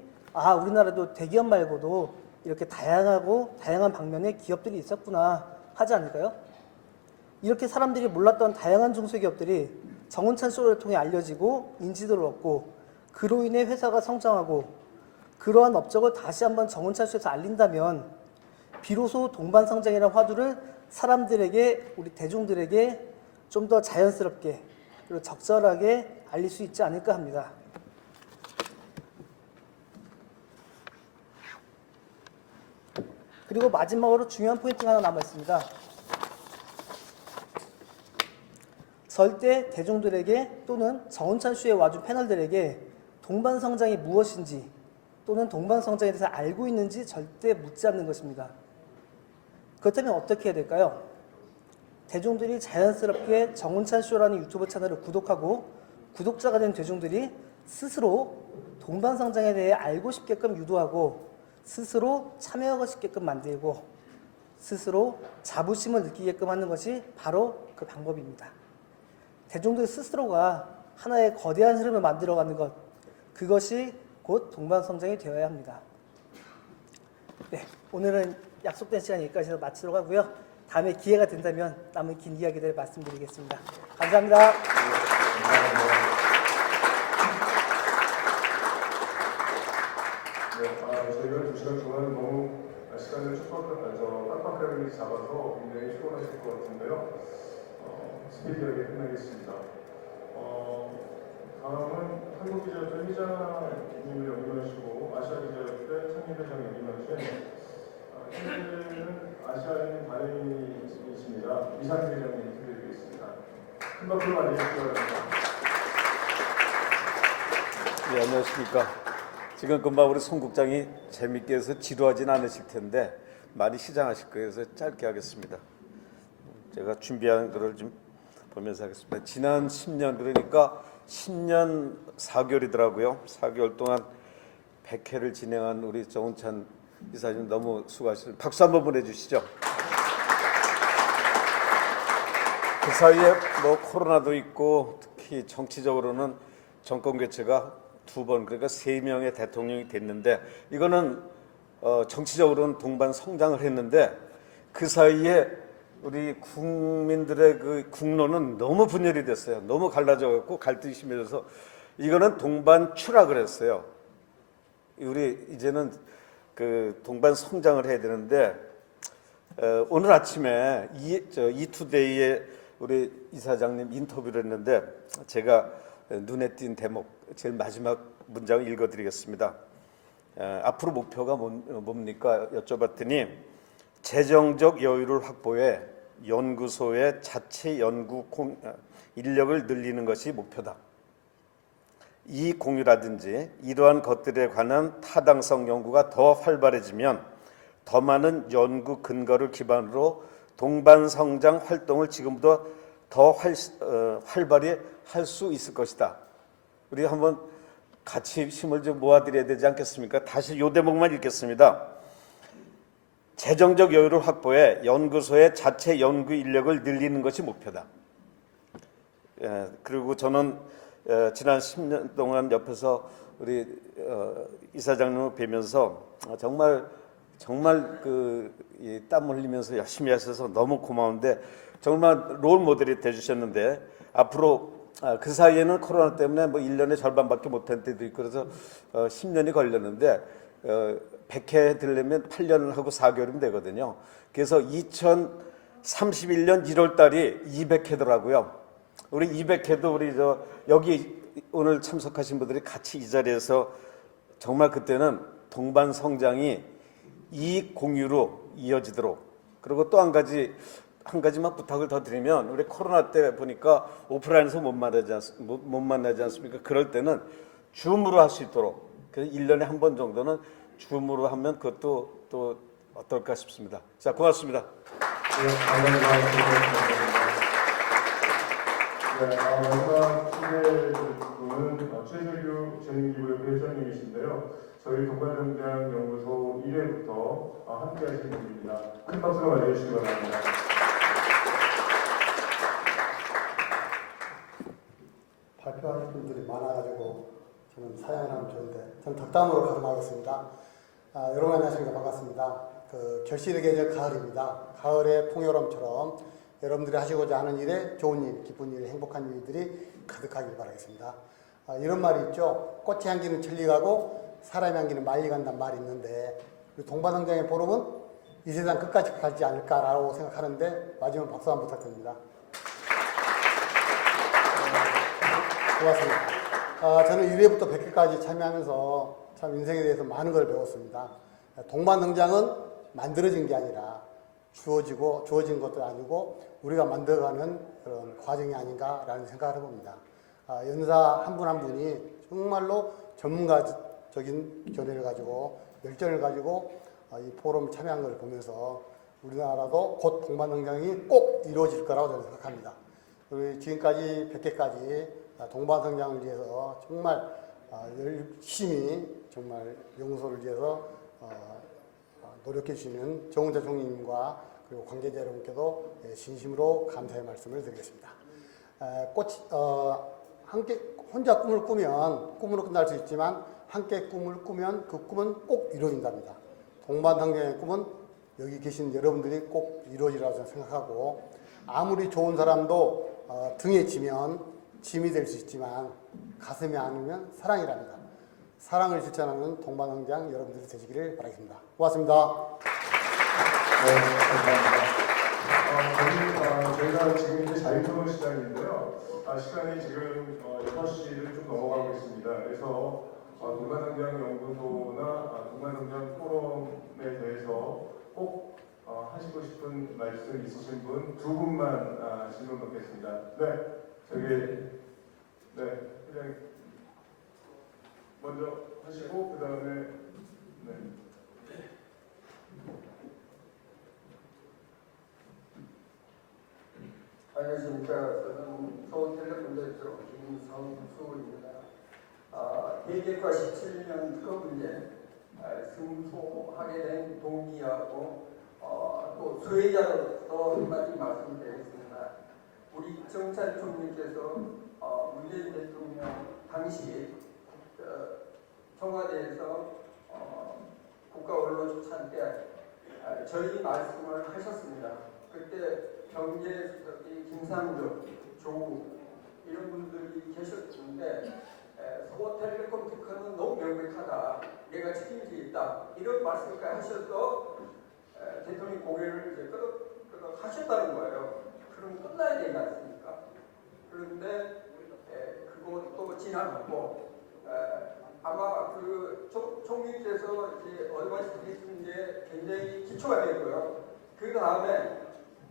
우리나라도 대기업 말고도 이렇게 다양한 방면의 기업들이 있었구나 하지 않을까요? 이렇게 사람들이 몰랐던 다양한 중소기업들이 정운찬 쇼를 통해 알려지고 인지도를 얻고 그로 인해 회사가 성장하고 그러한 업적을 다시 한번 정운찬 쇼에서 알린다면 비로소 동반성장이라는 화두를 사람들에게, 우리 대중들에게 좀 더 자연스럽게 그리고 적절하게 알릴 수 있지 않을까 합니다. 그리고 마지막으로 중요한 포인트가 하나 남아 있습니다. 절대 대중들에게 또는 정운찬 쇼에 와준 패널들에게 동반성장이 무엇인지 또는 동반성장에 대해서 알고 있는지 절대 묻지 않는 것입니다. 그렇다면 어떻게 해야 될까요? 대중들이 자연스럽게 정운찬 쇼라는 유튜브 채널을 구독하고 구독자가 된 대중들이 스스로 동반성장에 대해 알고 싶게끔 유도하고 스스로 참여하고 싶게끔 만들고 스스로 자부심을 느끼게끔 하는 것이 바로 그 방법입니다. 대중들 스스로가 하나의 거대한 흐름을 만들어가는 것, 그것이 곧 동반성장이 되어야 합니다. 네, 오늘은 약속된 시간 여기까지 해서 마치도록 하고요. 다음에 기회가 된다면 남은 긴 이야기들 말씀드리겠습니다. 감사합니다. 저희가 2시간 동안 너무 시간을 빡빡하게 잡아서 굉장히 피곤하실 것 같은데요. 스피디하게 끝내겠습니다. 다음은 한국기자협회 회장님을 연결하시고 아시아기자협회 상임회장 연결하신 현재는 아시아인 발행이십니다. 이상희 회장님 드리겠습니다. 큰 박수로 맞이해주시기 바랍니다. 네, 안녕하십니까. 지금 금방 우리 송 국장이 재밌게 해서 지루하진 않으실 텐데 많이 시장하실 거예요. 그래서 짧게 하겠습니다. 제가 준비한 거를 좀 보면서 하겠습니다. 지난 10년 그러니까 10년 4개월이더라고요. 4개월 동안 100회를 진행한 우리 정운찬 이사님 너무 수고하셨습니다. 박수 한번 보내주시죠. 그 사이에 뭐 코로나도 있고 특히 정치적으로는 정권 교체가 2번 그러니까 3명의 대통령이 됐는데 이거는 정치적으로는 동반 성장을 했는데 그 사이에 우리 국민들의 그 국론은 너무 분열이 됐어요. 너무 갈라져 갖고 갈등이 심해져서 이거는 동반 추락을 했어요. 우리 이제는 그 동반 성장을 해야 되는데 오늘 아침에 이투데이에 우리 이사장님 인터뷰를 했는데 제가 눈에 띈 대목 제일 마지막 문장을 읽어드리겠습니다. 앞으로 목표가 뭡니까 여쭤봤더니 재정적 여유를 확보해 연구소의 자체 연구 인력을 늘리는 것이 목표다. 이 공유라든지 이러한 것들에 관한 타당성 연구가 더 활발해지면 더 많은 연구 근거를 기반으로 동반성장 활동을 지금보다 더 활발히 할 수 있을 것이다. 우리 한번 같이 힘을 좀 모아드려야 되지 않겠습니까? 다시 이 대목만 읽겠습니다. 재정적 여유를 확보해 연구소의 자체 연구 인력을 늘리는 것이 목표다. 그리고 저는 지난 10년 동안 옆에서 우리 이사장님을 뵈면서 정말 땀 흘리면서 열심히 하셔서 너무 고마운데 정말 롤 모델이 돼주셨는데 앞으로 그 사이에는 코로나 때문에 뭐 1년에 절반밖에 못한 때도 있고 그래서 10년이 걸렸는데 100회 되려면 8년 하고 4개월이면 되거든요. 그래서 2031년 1월 달이 200회더라고요. 우리 200회도 우리 여기 오늘 참석하신 분들이 같이 이 자리에서 정말 그때는 동반 성장이 이익 공유로 이어지도록, 그리고 또 한 가지만 부탁을 더 드리면, 우리 코로나 때 보니까 오프라인에서 못 만나지 않습니까? 그럴 때는 줌으로 할 수 있도록, 그래서 1년에 한 번 정도는 줌으로 하면 그것도 또 어떨까 싶습니다. 자, 고맙습니다. 네, 마지막 소개해줄 분은 최석유 재능기부협회 회장님이신데요. 저희 동반정장 연구소 1회부터 함께 하시는 분입니다. 큰 박수로 맞이해주시기 바랍니다. 발표하실 분들이 많아가지고 저는 사양을 하면 좋은데 저는 덕담으로 가름하겠습니다. 여러분 안녕하십니까. 반갑습니다. 결실의 계절 가을입니다. 가을의 풍요로움처럼 여러분들이 하시고자 하는 일에 좋은 일, 기쁜 일, 행복한 일들이 가득하길 바라겠습니다. 이런 말이 있죠. 꽃의 향기는 천리 가고 사람의 향기는 말리 간다는 말이 있는데, 우리 동반성장의 보름은 이 세상 끝까지 가지 않을까라고 생각하는데 마지막 박수 한번 부탁드립니다. 고맙습니다. 저는 1회부터 100회까지 참여하면서 참 인생에 대해서 많은 걸 배웠습니다. 동반성장은 만들어진 게 아니라 주어진 것도 아니고 우리가 만들어가는 그런 과정이 아닌가라는 생각을 해봅니다. 연사 한 분 한 분이 정말로 전문가적인 견해를 가지고 열정을 가지고 이 포럼에 참여한 걸 보면서 우리나라도 곧 동반성장이 꼭 이루어질 거라고 저는 생각합니다. 우리 지금까지 100회까지 동반성장을 위해서 정말 열심히 정말 연구소를 위해서 노력해 주시는 정훈자 총리님과 그리고 관계자 여러분께도 진심으로 감사의 말씀을 드리겠습니다. 함께 혼자 꿈을 꾸면 꿈으로 끝날 수 있지만 함께 꿈을 꾸면 그 꿈은 꼭 이루어진답니다. 동반성장의 꿈은 여기 계신 여러분들이 꼭 이루어지라고 생각하고, 아무리 좋은 사람도 등에 지면 짐이 될 수 있지만 가슴에 안으면 사랑이랍니다. 사랑을 실천하는 동반성장 여러분들이 되시기를 바라겠습니다. 고맙습니다. 네, 감사합니다. 저희가 지금 이제 자유토론 시간인데요. 시간이 지금 6시를 좀 넘어가고 있습니다. 그래서 동반성장 연구소나 동반성장 포럼에 대해서 꼭 하시고 싶은 말씀 있으신 분 두 분만 질문 받겠습니다. 네, 그냥 먼저 하시고 그 다음에 네. 안녕하십니까. 저는 서울텔레콤대에서 김성수입니다. 대개과 17년 특허 문제 승소하게 된 동기하고 또 수혜자로서 한마디 말씀드리겠습니다. 우리 정찬 총리께서 문재인 대통령 당시 청와대에서 국가언론조찬 때 저희 말씀을 하셨습니다. 그때 경제수석이 김상조, 조국 이런 분들이 계셨는데 서울텔레콤 특허는 너무 명백하다. 내가 책임지겠다. 이런 말씀까지 하셔서 대통령 고개를 이제 끄덕끄덕 하셨다는 거예요. 그럼 끝나야 되지 않습니까? 그런데 그것도 지나갔고 아마 그 총리께서 이제 어느 말씀하신 게 굉장히 기초가 되고요. 그 다음에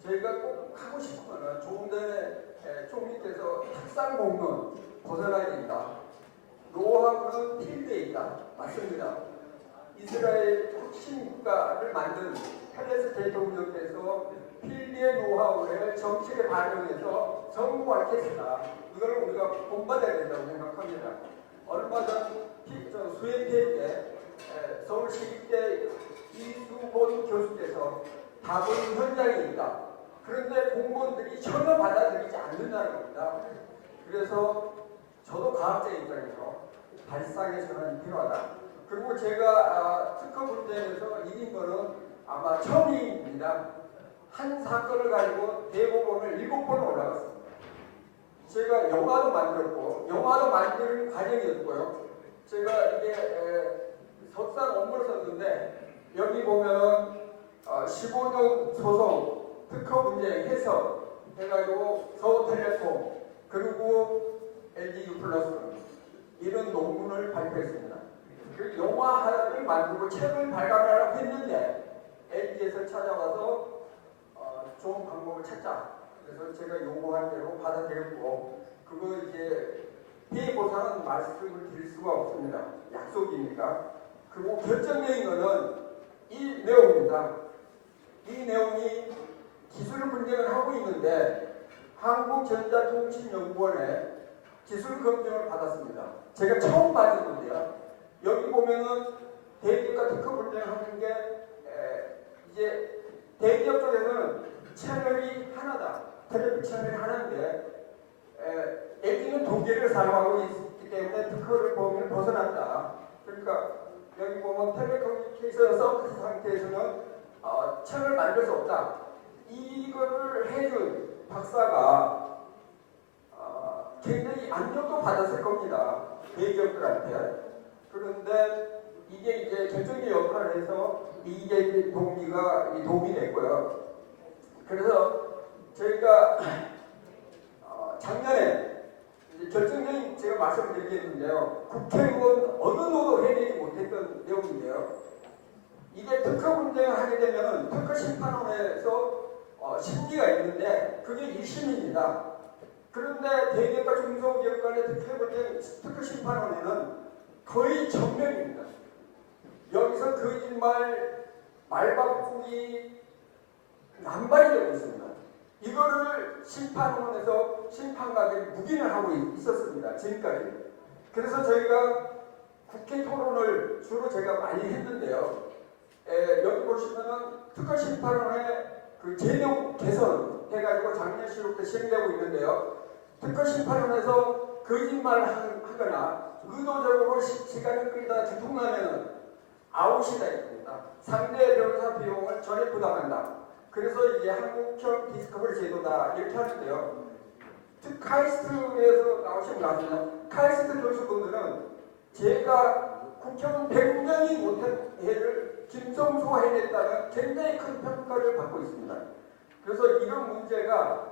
저희가 꼭 하고 싶은 거는 조금 전에 총리께서 탁상 공론 벗어나야 된다. 노하우는 필드에 있다. 맞습니다. 이스라엘 혁신 국가를 만든 펠레스 대통령께서 필드의 노하우를 정책에 반영해서 성공하겠다. 이걸 우리가 본받아야 된다고 생각합니다. 얼마 전 수행회 때 서울시립대 이수본 교수께서 답은 현장에 있다. 그런데 공무원들이 전혀 받아들이지 않는다는 겁니다. 그래서 저도 과학자 입장에서 발상의 전환이 필요하다. 그리고 제가 특허 분야에서 이긴 거는 아마 처음입니다. 한 사건을 가지고 대법원을 7번 올라갔습니다. 제가 영화도 만들었고, 영화도 만드는 과정이었고요. 제가 이게 석상 업무를 썼는데, 여기 보면 15년 소송, 특허 문제 해석 해가지고 서울텔레콤 그리고 LGU 플러스 이런 논문을 발표했습니다. 그 영화를 만들고 책을 발간하려고 했는데 LG에서 찾아와서 좋은 방법을 찾자. 그래서 제가 요구한 대로 받아들였고 그거 이제 피해 보상은 말씀을 드릴 수가 없습니다. 약속이니까. 그리고 결정적인 거는 이 내용입니다. 이 내용이 기술 분쟁을 하고 있는데 한국전자통신연구원에 기술 검증을 받았습니다. 제가 처음 받은 건데요. 여기 보면은 대기업과 특허 분쟁을 하는 게 이제 대기업 쪽에서는 채널이 하나다. 텔레비 채널이 하나인데 LG는 두 개를 사용하고 있기 때문에 특허를 범위를 벗어났다. 그러니까 여기 보면 텔레커뮤니케이션 서비스 상태에서는 채널을 만들 수 없다. 이거를 해준 박사가 굉장히 압력도 받았을 겁니다. 대기업들한테. 그런데 이게 이제 결정적 역할을 해서 이게 동기가 도움이 됐고요. 그래서 저희가 작년에 이제 결정적인 제가 말씀드리겠는데요. 국회의원 어느 노도 해내지 못했던 내용인데요. 이게 특허 분쟁을 하게 되면 특허 심판원에서 심리가 있는데 그게 1심입니다. 그런데 대기업과 중소기업 간의 특허 심판원에는 거의 정면입니다. 여기서 거짓말, 말바꾸기 남발이 되고 있습니다. 이거를 심판원에서 심판관들이 묵인을 하고 있었습니다. 지금까지. 그래서 저희가 국회 토론을 주로 제가 많이 했는데요. 여기 보시면은 특허심판원의 그 제도 개선 해가지고 작년 10월부터 시행되고 있는데요. 특허심판원에서 거짓말을 하거나 의도적으로 시간을 끌다 들통나면은 아웃이 되겠습니다. 상대 변호사 비용을 전액 부담한다. 그래서 이제 한국형 디스커버리 제도다 이렇게 하는데요. 카이스트에서 나오신 분 아시나요? 카이스트 교수분들은 제가 국회의원 100명이 못한 해를 김성수가 해냈다는 굉장히 큰 평가를 받고 있습니다. 그래서 이런 문제가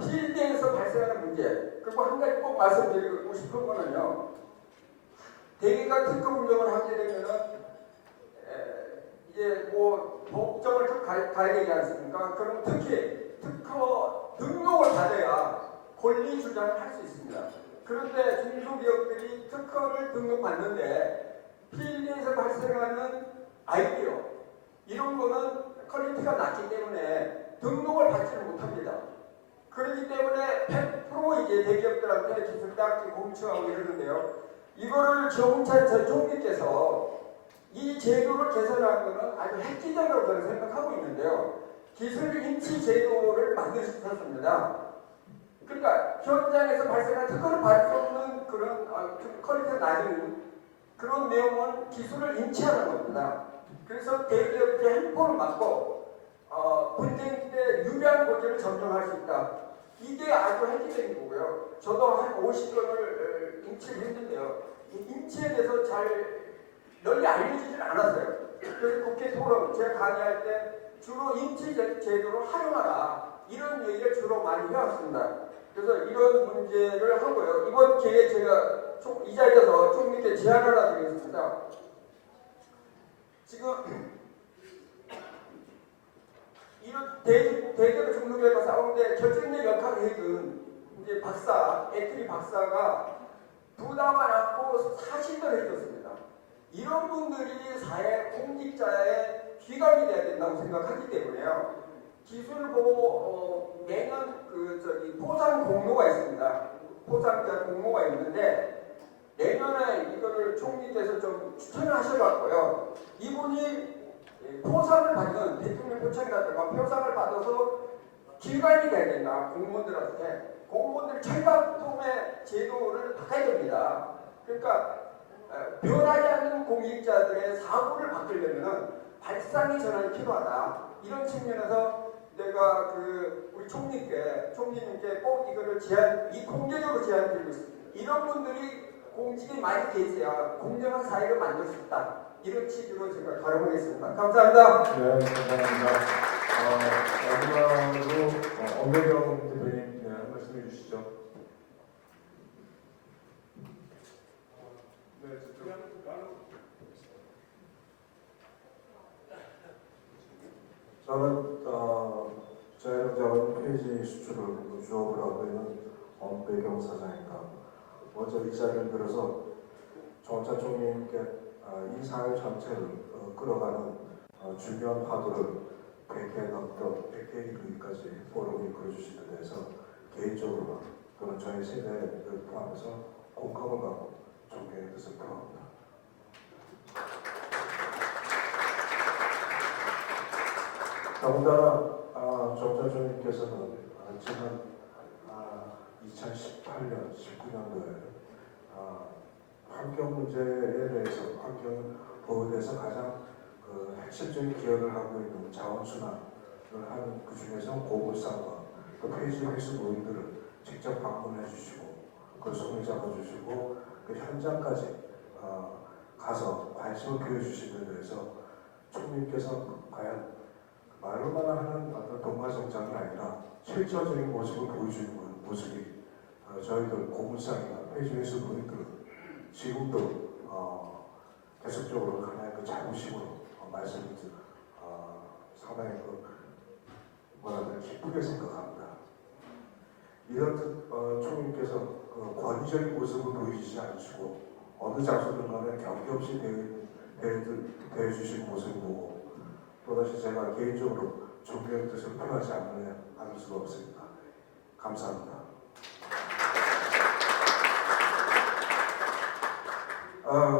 필드에서 발생하는 문제. 그리고 한 가지 꼭 말씀드리고 싶은 거는요. 대개가 특허 운영을 하게 되면은 이제 뭐 법정을 쭉 가야 되지 않습니까? 그럼 특히 특허 등록을 받아야 권리 주장을 할 수 있습니다. 그런데 중소기업들이 특허를 등록받는데 필드에서 발생하는 아이디어 이런 거는 퀄리티가 낮기 때문에 등록을 받지는 못합니다. 그렇기 때문에 100% 이제 대기업들한테 기술 딱지 공청하고 이러는데요. 이거를 정찬 전 총리께서 이 제도를 개선하는 것은 아주 획기적으로 저는 생각하고 있는데요. 기술 인치 제도를 만드셨습니다. 그러니까 현장에서 발생한 특허를 받을 수 없는 그런 퀄리티가 낮은 그런 내용은 기술을 인치하는 겁니다. 그래서 대기업의 횡포를 막고 분쟁 때 유리한 고지를 점정할 수 있다. 이게 아주 획기적인 거고요. 저도 한 50건을 인치를 했는데요. 이 인치에 대해서 잘 널리 알려지질 않았어요. 그래서 국회 토론 제가 강의할 때 주로 인치 제도를 활용하라 이런 얘기를 주로 많이 해왔습니다. 그래서 이런 문제를 하고요. 이번 기회에 제가 이 자리에서 총리께 제안을 하나 드리겠습니다. 지금 이런 대기업 중소기업과 싸우는데 결정적 역할을 해준 이제 애트리 박사가 부담 안 안고 사실을 해줬습니다. 이런 분들이 사회 공직자의 귀감이 돼야 된다고 생각하기 때문에요. 기술 보고 매년 포상 공모가 있습니다. 포상자 공모가 있는데 내년에 이거를 총리께서 좀 추천을 하셔갖고요. 이분이 포상을 받은 대통령 표창이라든가 표상을 받아서 기관이 돼야 된다. 공무원들한테. 공무원들 철밥통의 제도를 바꿔야 됩니다. 그러니까 변하지 않는 공직자들의 사고를 바꾸려면 발상의 전환이 필요하다. 이런 측면에서 내가 우리 총리님께 꼭 이거를 공개적으로 제안드리고 있습니다. 이런 분들이 공직에 많이 계셔야 공정한 사회를 만들 수 있다. 이런 취지로 제가 걸어보겠습니다. 감사합니다. 네, 감사합니다. 마지막으로 엄혜경 대표님 한 말씀 해주시죠. 네, 저는 자유농장은 폐지 수출을 주업을 하고 있는 엄배경 사장입니다. 먼저 이 자리를 빌어서 정원찬 총리님께 이 사회 전체를 끌어가는 중요한 화두를 100회 넘던 100회 이르기까지 포럼을 이끌어주신 데 대해서 개인적으로 또는 저희 세대를 포함해서 공감을 하고 존경의 뜻을 표합니다. 더군다나 정찬 총리께서는 지난 2018년, 19년도에 환경 문제에 대해서 환경 보호에 대해서 가장 핵심적인 기여를 하고 있는 자원순환을 하는 그 중에서 고물상과 또 폐지 회수 노인들을 직접 방문해 주시고 그걸 손을 잡아주시고 그 현장까지 가서 관심을 표해주신 데 대해서 총리께서 과연 말로만 하는 어떤 동화성장이 아니라 실질적인 모습을 보여주는 모습이 저희들 고물상이나 폐지 회수 노인들은 지금도 계속적으로 하나의 그 자부심으로 말씀을 상당히 기쁘게 생각합니다. 이렇듯 총리께서 권위적인 모습을 보여주지 않으시고 어느 장소든 간에 경계 없이 대해주신 모습을 보고 또다시 제가 개인적으로 존경의 뜻을 표하지 않을 수가 없습니다. 감사합니다.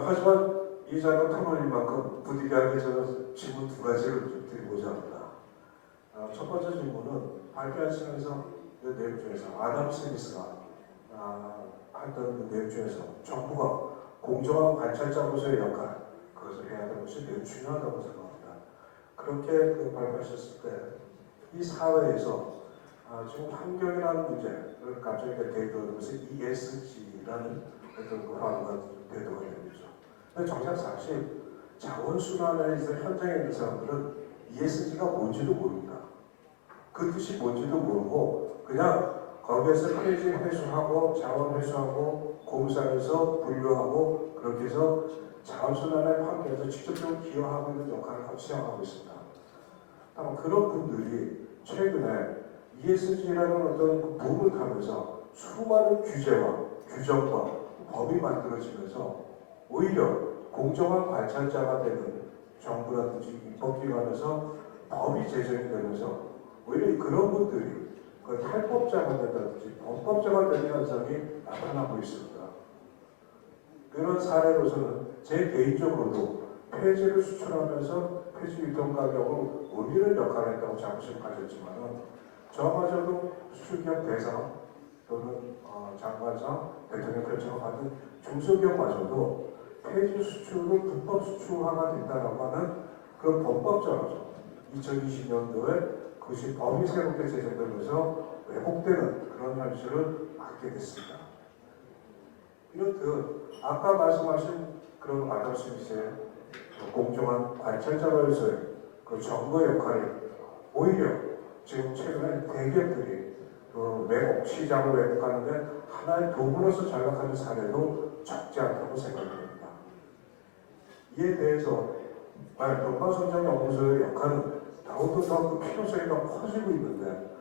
하지만 이 자리가 터널인 만큼 부득이하게 저는 질문 두 가지를 좀 드리고자 합니다. 첫 번째 질문은 발표하시면서 그 내용 중에서 아담 스미스가 했던 그 내용 중에서 정부가 공정한 관찰자로서의 역할 그것을 해야 하는 것이 매우 중요하다고 생각합니다. 그렇게 발표하셨을 때 이 사회에서 지금 환경이라는 문제를 갑자기 대두하는 것이 ESG라는 어떤 그 화두가 대두가 되는 거죠. 근데 정작 사실 자원순환에 있어 현장에 있는 사람들은 ESG가 뭔지도 모릅니다. 그 뜻이 뭔지도 모르고 그냥 거기에서 폐지 회수하고 자원 회수하고 공사에서 분류하고 그렇게 해서 자원순환의 환경에서 직접적으로 기여하고 있는 역할을 수행하고 있습니다. 다만 그런 분들이 최근에 ESG라는 어떤 붐을 타면서 수많은 규제와 규정과 법이 만들어지면서 오히려 공정한 관찰자가 되는 정부라든지 입법기관에서 법이 제정이 되면서 오히려 그런 분들이 탈법자가 된다든지 범법자가 되는 현상이 나타나고 있습니다. 그런 사례로서는 제 개인적으로도 폐지를 수출하면서 폐지 유통 가격을 올리는 역할을 했다고 자부심을 가졌지만은 저마저도 수출기업 대상 또는 장관상 대통령 결정을 받은 중소기업마저도 폐지 수출을 불법 수출화가 된다라고 하는 그 범법자로서 2020년도에 그것이 법이 새롭게 제정되면서 왜곡되는 그런 현실을 맞게 됐습니다. 이렇듯 아까 말씀하신 그런 아담 스미스의 공정한 관찰자로서의 그 정부의 역할이 오히려 지금 최근에 대기업들이 왜곡, 시장을 왜곡하는데 하나의 도구로서 전락하는 사례도 적지 않다고 생각됩니다. 이에 대해서 동방성장연구소의 역할은 더욱더 그 필요성이 더 커지고 있는데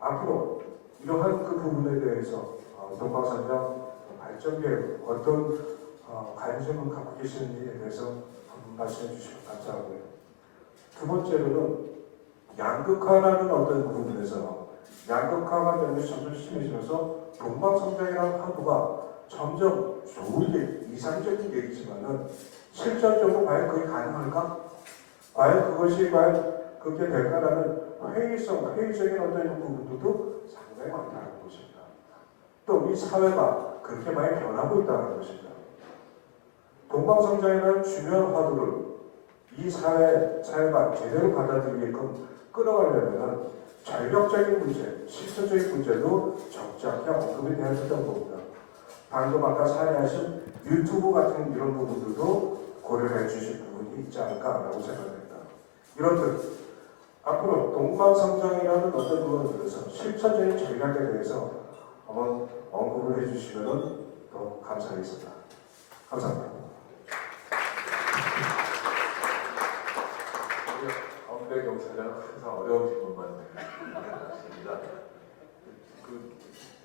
앞으로 이러한 그 부분에 대해서 동방성장 발전계획 어떤 관심을 갖고 계시는지에 대해서 한번 말씀해 주시면 감사하고요. 두 번째로는 양극화라는 어떤 부분에서 양극화가 되면서 점점 심해지면서 동방성장이라는 화두가 점점 좋은 얘기, 이상적인 얘기지만은 실질적으로 과연 그게 가능할까? 과연 그것이 과연 그렇게 될까라는 회의적인 어떤 부분들도 상당히 많다는 것입니다. 또 이 사회가 그렇게 많이 변하고 있다는 것입니다. 동방성장이라는 중요한 화두를 이 사회가 제대로 받아들이게끔 끌어가려면 전력적인 문제, 실천적인 문제도 적지 않게 언급이 되어야 된다고 봅니다. 방금 아까 사례하신 유튜브 같은 이런 부분들도 고려해 주실 부분이 있지 않을까라고 생각합니다. 이렇듯 앞으로 동방성장이라는 어떤 부분에 대해서 실천적인 전략에 대해서 한번 언급을 해주시면 더 감사하겠습니다. 감사합니다. 영사장은 항상 어려운 질문만 하십니다.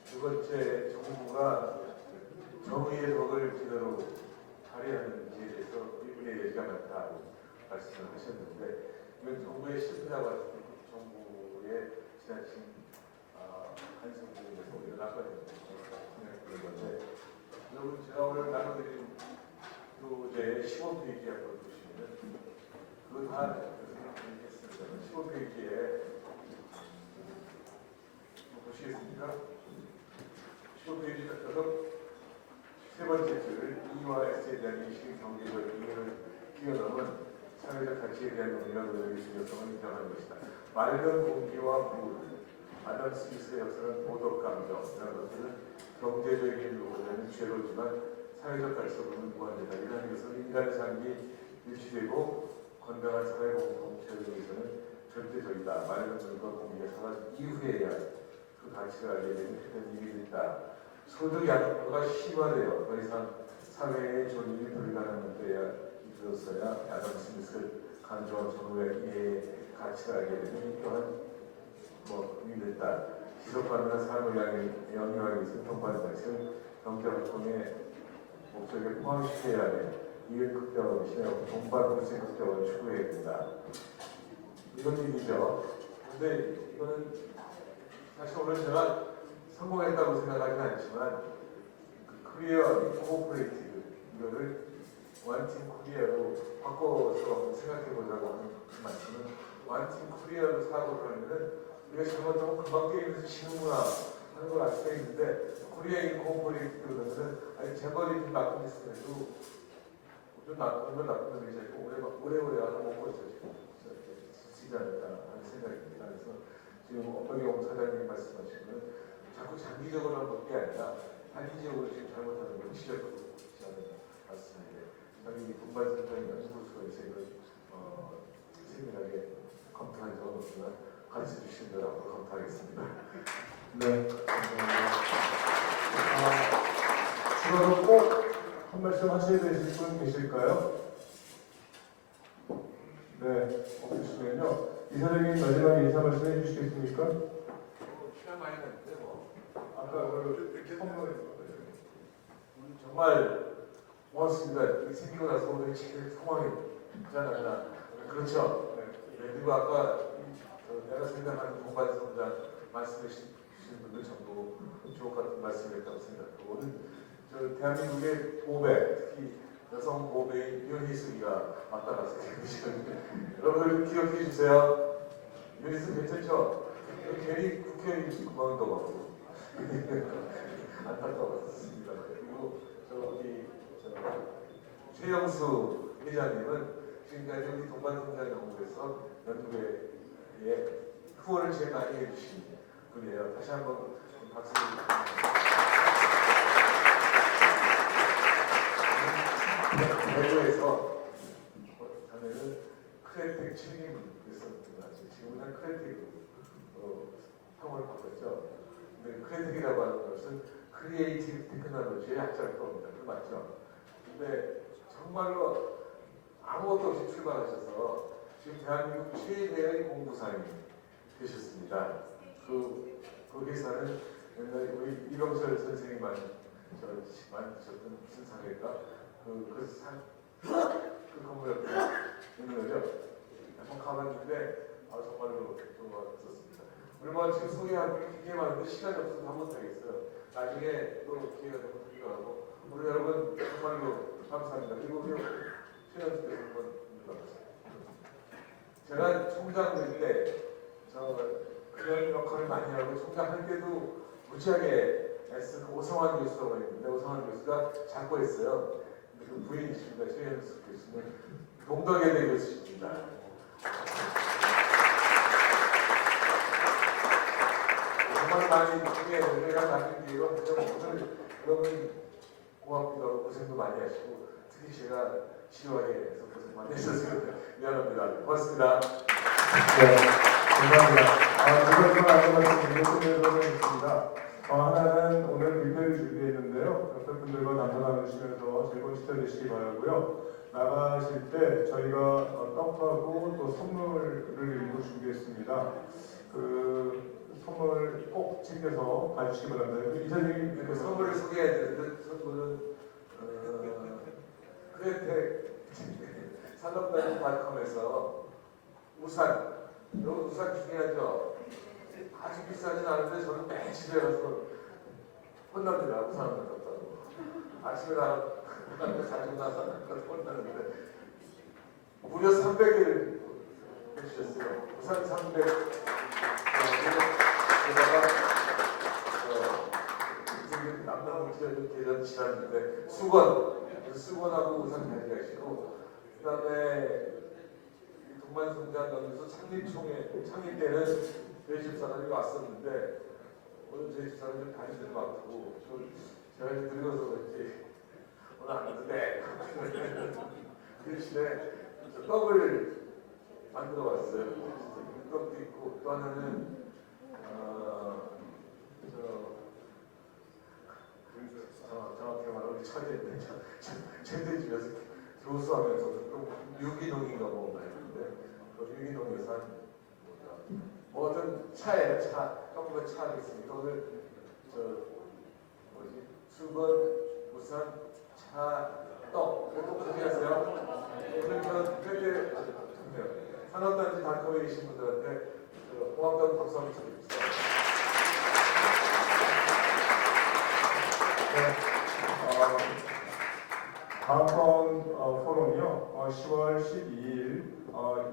두 번째 정부가 정의의 덕을 제대로 발휘하는지에 대해서 이분의 얘기가 많다고 말씀을 하셨는데 이건 정부의 실패라고 할 수 있고 정부의 지나친 간섭으로 우리가 나빠야 된다고 생각되는 건데 여러분 제가 오늘 나눠드린 교재의 15페이지 한번 보시면은 그거 다 얘기했습니다. 15페이지에 보시겠습니까? 15페이지 따라서 세 번째 줄 E와 S에 대한 인식, 경계적 의미를 뛰어넘은 사회적 가치에 대한 논의가 노력의 중요성을 인정하는 것이다. 맑은 공기와 물, 아담 스미스의 역사는 도덕 감정, 이런 것들은 경제적인 요구는 죄로지만 사회적 가치로는 무한하다. 이런 것은 인간의 삶이 유지되고 건강한 사회 공동체를 위해서는 절대적이다. 맑은 물과 공기가 사라진 이후에야 그 가치를 알게 되는 그런 일이 있다. 소득 양보가 심화되어 더 이상 사회의 존립이 불가능한 때야 이르렀어야 아담 스미스를 강조한 정부의 이해의 가치를 알게 되는 또한 의미됐다. 지속가능한 삶을 영위하기 위해서 평가하는 것은 경제활동의 목적에 포함시켜야 하며 이익 극대화를 실행하고 동반 공생 극대화를 추구해야 된다. 이런 얘기죠. 그런데 이거는 사실 오늘 제가 성공했다고 생각하지는 않지만 코리아 인코퍼레이티브 이거를 원팀 코리아로 바꿔서 생각해보자고 하는 그 말씀은 원팀 코리아로 사고를 하면은 우리가 잘못하면 금방 게임에서 지는구나 하는 걸 알 수가 있는데 코리아 인코퍼레이티브 그러면은 아니 재벌이 좀 나쁜 짓을 해도 좀 나쁜 놈이 자꾸 오래오래 하고 먹고 지지 않을까 하는 생각입니다. 그래서 지금 엄박영 사장님 말씀하시는 자꾸 장기적으로 한 게 아니라 단기적으로 지금 잘못하는 걸 시작하고 있지 않은 말씀인데 저희 동반선장님 연구소에서 이걸 세밀하게 검토한 적은 없지만 가르쳐 주신 대로 앞으로 검토하겠습니다. 네, 감사합니다. 추가로 꼭 한 말씀 하셔야 되실 분 계실까요? 네, 없으시면요. 이사장님 마지막 인사 말씀 해주시겠습니까? 시간 많이 갔는데 아까 이렇게 정말 고맙습니다. 생기고 나서 오늘 제일 상황이잖아요. 그렇죠? 네. 그리고 아까 내가 생각하는 동반선장 말씀해 주신 분들 전부 주옥 같은 말씀이었다고 생각하고 오늘 대한민국의 보배, 특히 여성 보배인 윤희숙이가 왔다 갔다 계시는데 여러분들 기억해 주세요. 윤희숙 괜찮죠? 괜히 국회의원 구멍도 많고 안타까웠습니다. 그리고 최영수 회장님은 지금까지 우리 동반선장 연구에서 연구에 후원을 제일 많이 해주신 분이에요. 다시 한번 박수 드립니다. 대구에서 전에는 크레텍 책임이었습니다. 지금은 크레텍으로 평을 바꿨죠. 근데 크레텍이라고 하는 것은 크리에이티브 테크놀로지의 약자입니다. 그 맞죠? 근데 정말로 아무것도 없이 출발하셔서 지금 대한민국 최대의 공부상이 되셨습니다. 그 회사는 옛날에 우리 이병철 선생님이 만드셨던 무슨 상일까? 그 건물 옆에 있는 거죠. 한번 가봤는데 정말로 좋았었습니다. 우리만 지금 소개할 게 굉장히 많은데 시간이 없어서 다 못하겠어요. 나중에 또 기회가 되면 구경하고 우리 여러분 정말로 감사합니다. 그리고 우리 최연수께서 한번 물러가세요. 제가 총장 될 때 그런 역할을 많이 하고 총장 할 때도 무지하게 애쓴 오성환 교수라고 했는데 오성환 교수가 자꾸 했어요. 그 부인이십니다. 최연수 교수는 동덕여대 교수십니다. 정말 많이 중에 은혜가 나신 뒤로 오늘 여러분 고맙기도 하고 고생도 많이 하시고 특히 제가 지루하게 해서 고생 많이 했었어요. 미안합니다. 고맙습니다. 네, 감사합니다. 두 가지만 안내 말씀드리고 끝내도록 하겠습니다. 하나는 오늘 뷔페를 준비했는데요. 옆에 분들과 남도 나누시면서 즐거운 시간 되시기 바라고요. 나가실 때 저희가 떡하고 또 선물을 일부 준비했습니다. 그 선물 꼭 챙겨서 가주시기 바랍니다. 이사님 그 선물을 소개해야 되는데 선물은 크레텍 산업단지닷컴에서 우산, 이거 우산 중요하죠. 아주 비싸진 않은데 저는 매일 집에 가서 혼납니다. 우산 안 갖다고. 아침에 가지고 나서 혼나는데 무려 300개를 해주셨어요. 우산 300. 게다가 남남 계절 지났는데 수건하고 우산 가져가시고 그다음에 동만성장 연구소 창립 때는 저희 집사람이 왔었는데 오늘 저희 집사람이 좀 다리 좀 아프고 제가 이제 늙어서 그런지 오늘 안 와도 돼. 그 대신에 떡을 만들어 왔어요. 떡도 있고 또 하나는 정확히 말하면 우리 처제인데 처제 집에서 교수하면서 유기농인가 뭐 했는데 그 유기농에서 뭐든 차예요. 조금만 차 있으니까 오늘 수건, 우산, 차, 떡 이거 꼭 준비하세요. 오늘 저는 산업단지닷컴에 계신 분들한테 고맙다고 박수 한번 쳐드립니다. 다음번 포럼이요. 10월 12일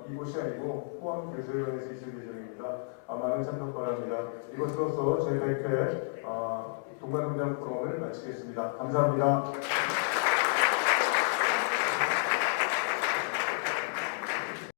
이곳이 아니고 포항교수회관에서 있을 예정입니다. 많은 참석 바랍니다. 이것으로서 저희가 이렇게 동반동장 포럼을 마치겠습니다. 감사합니다.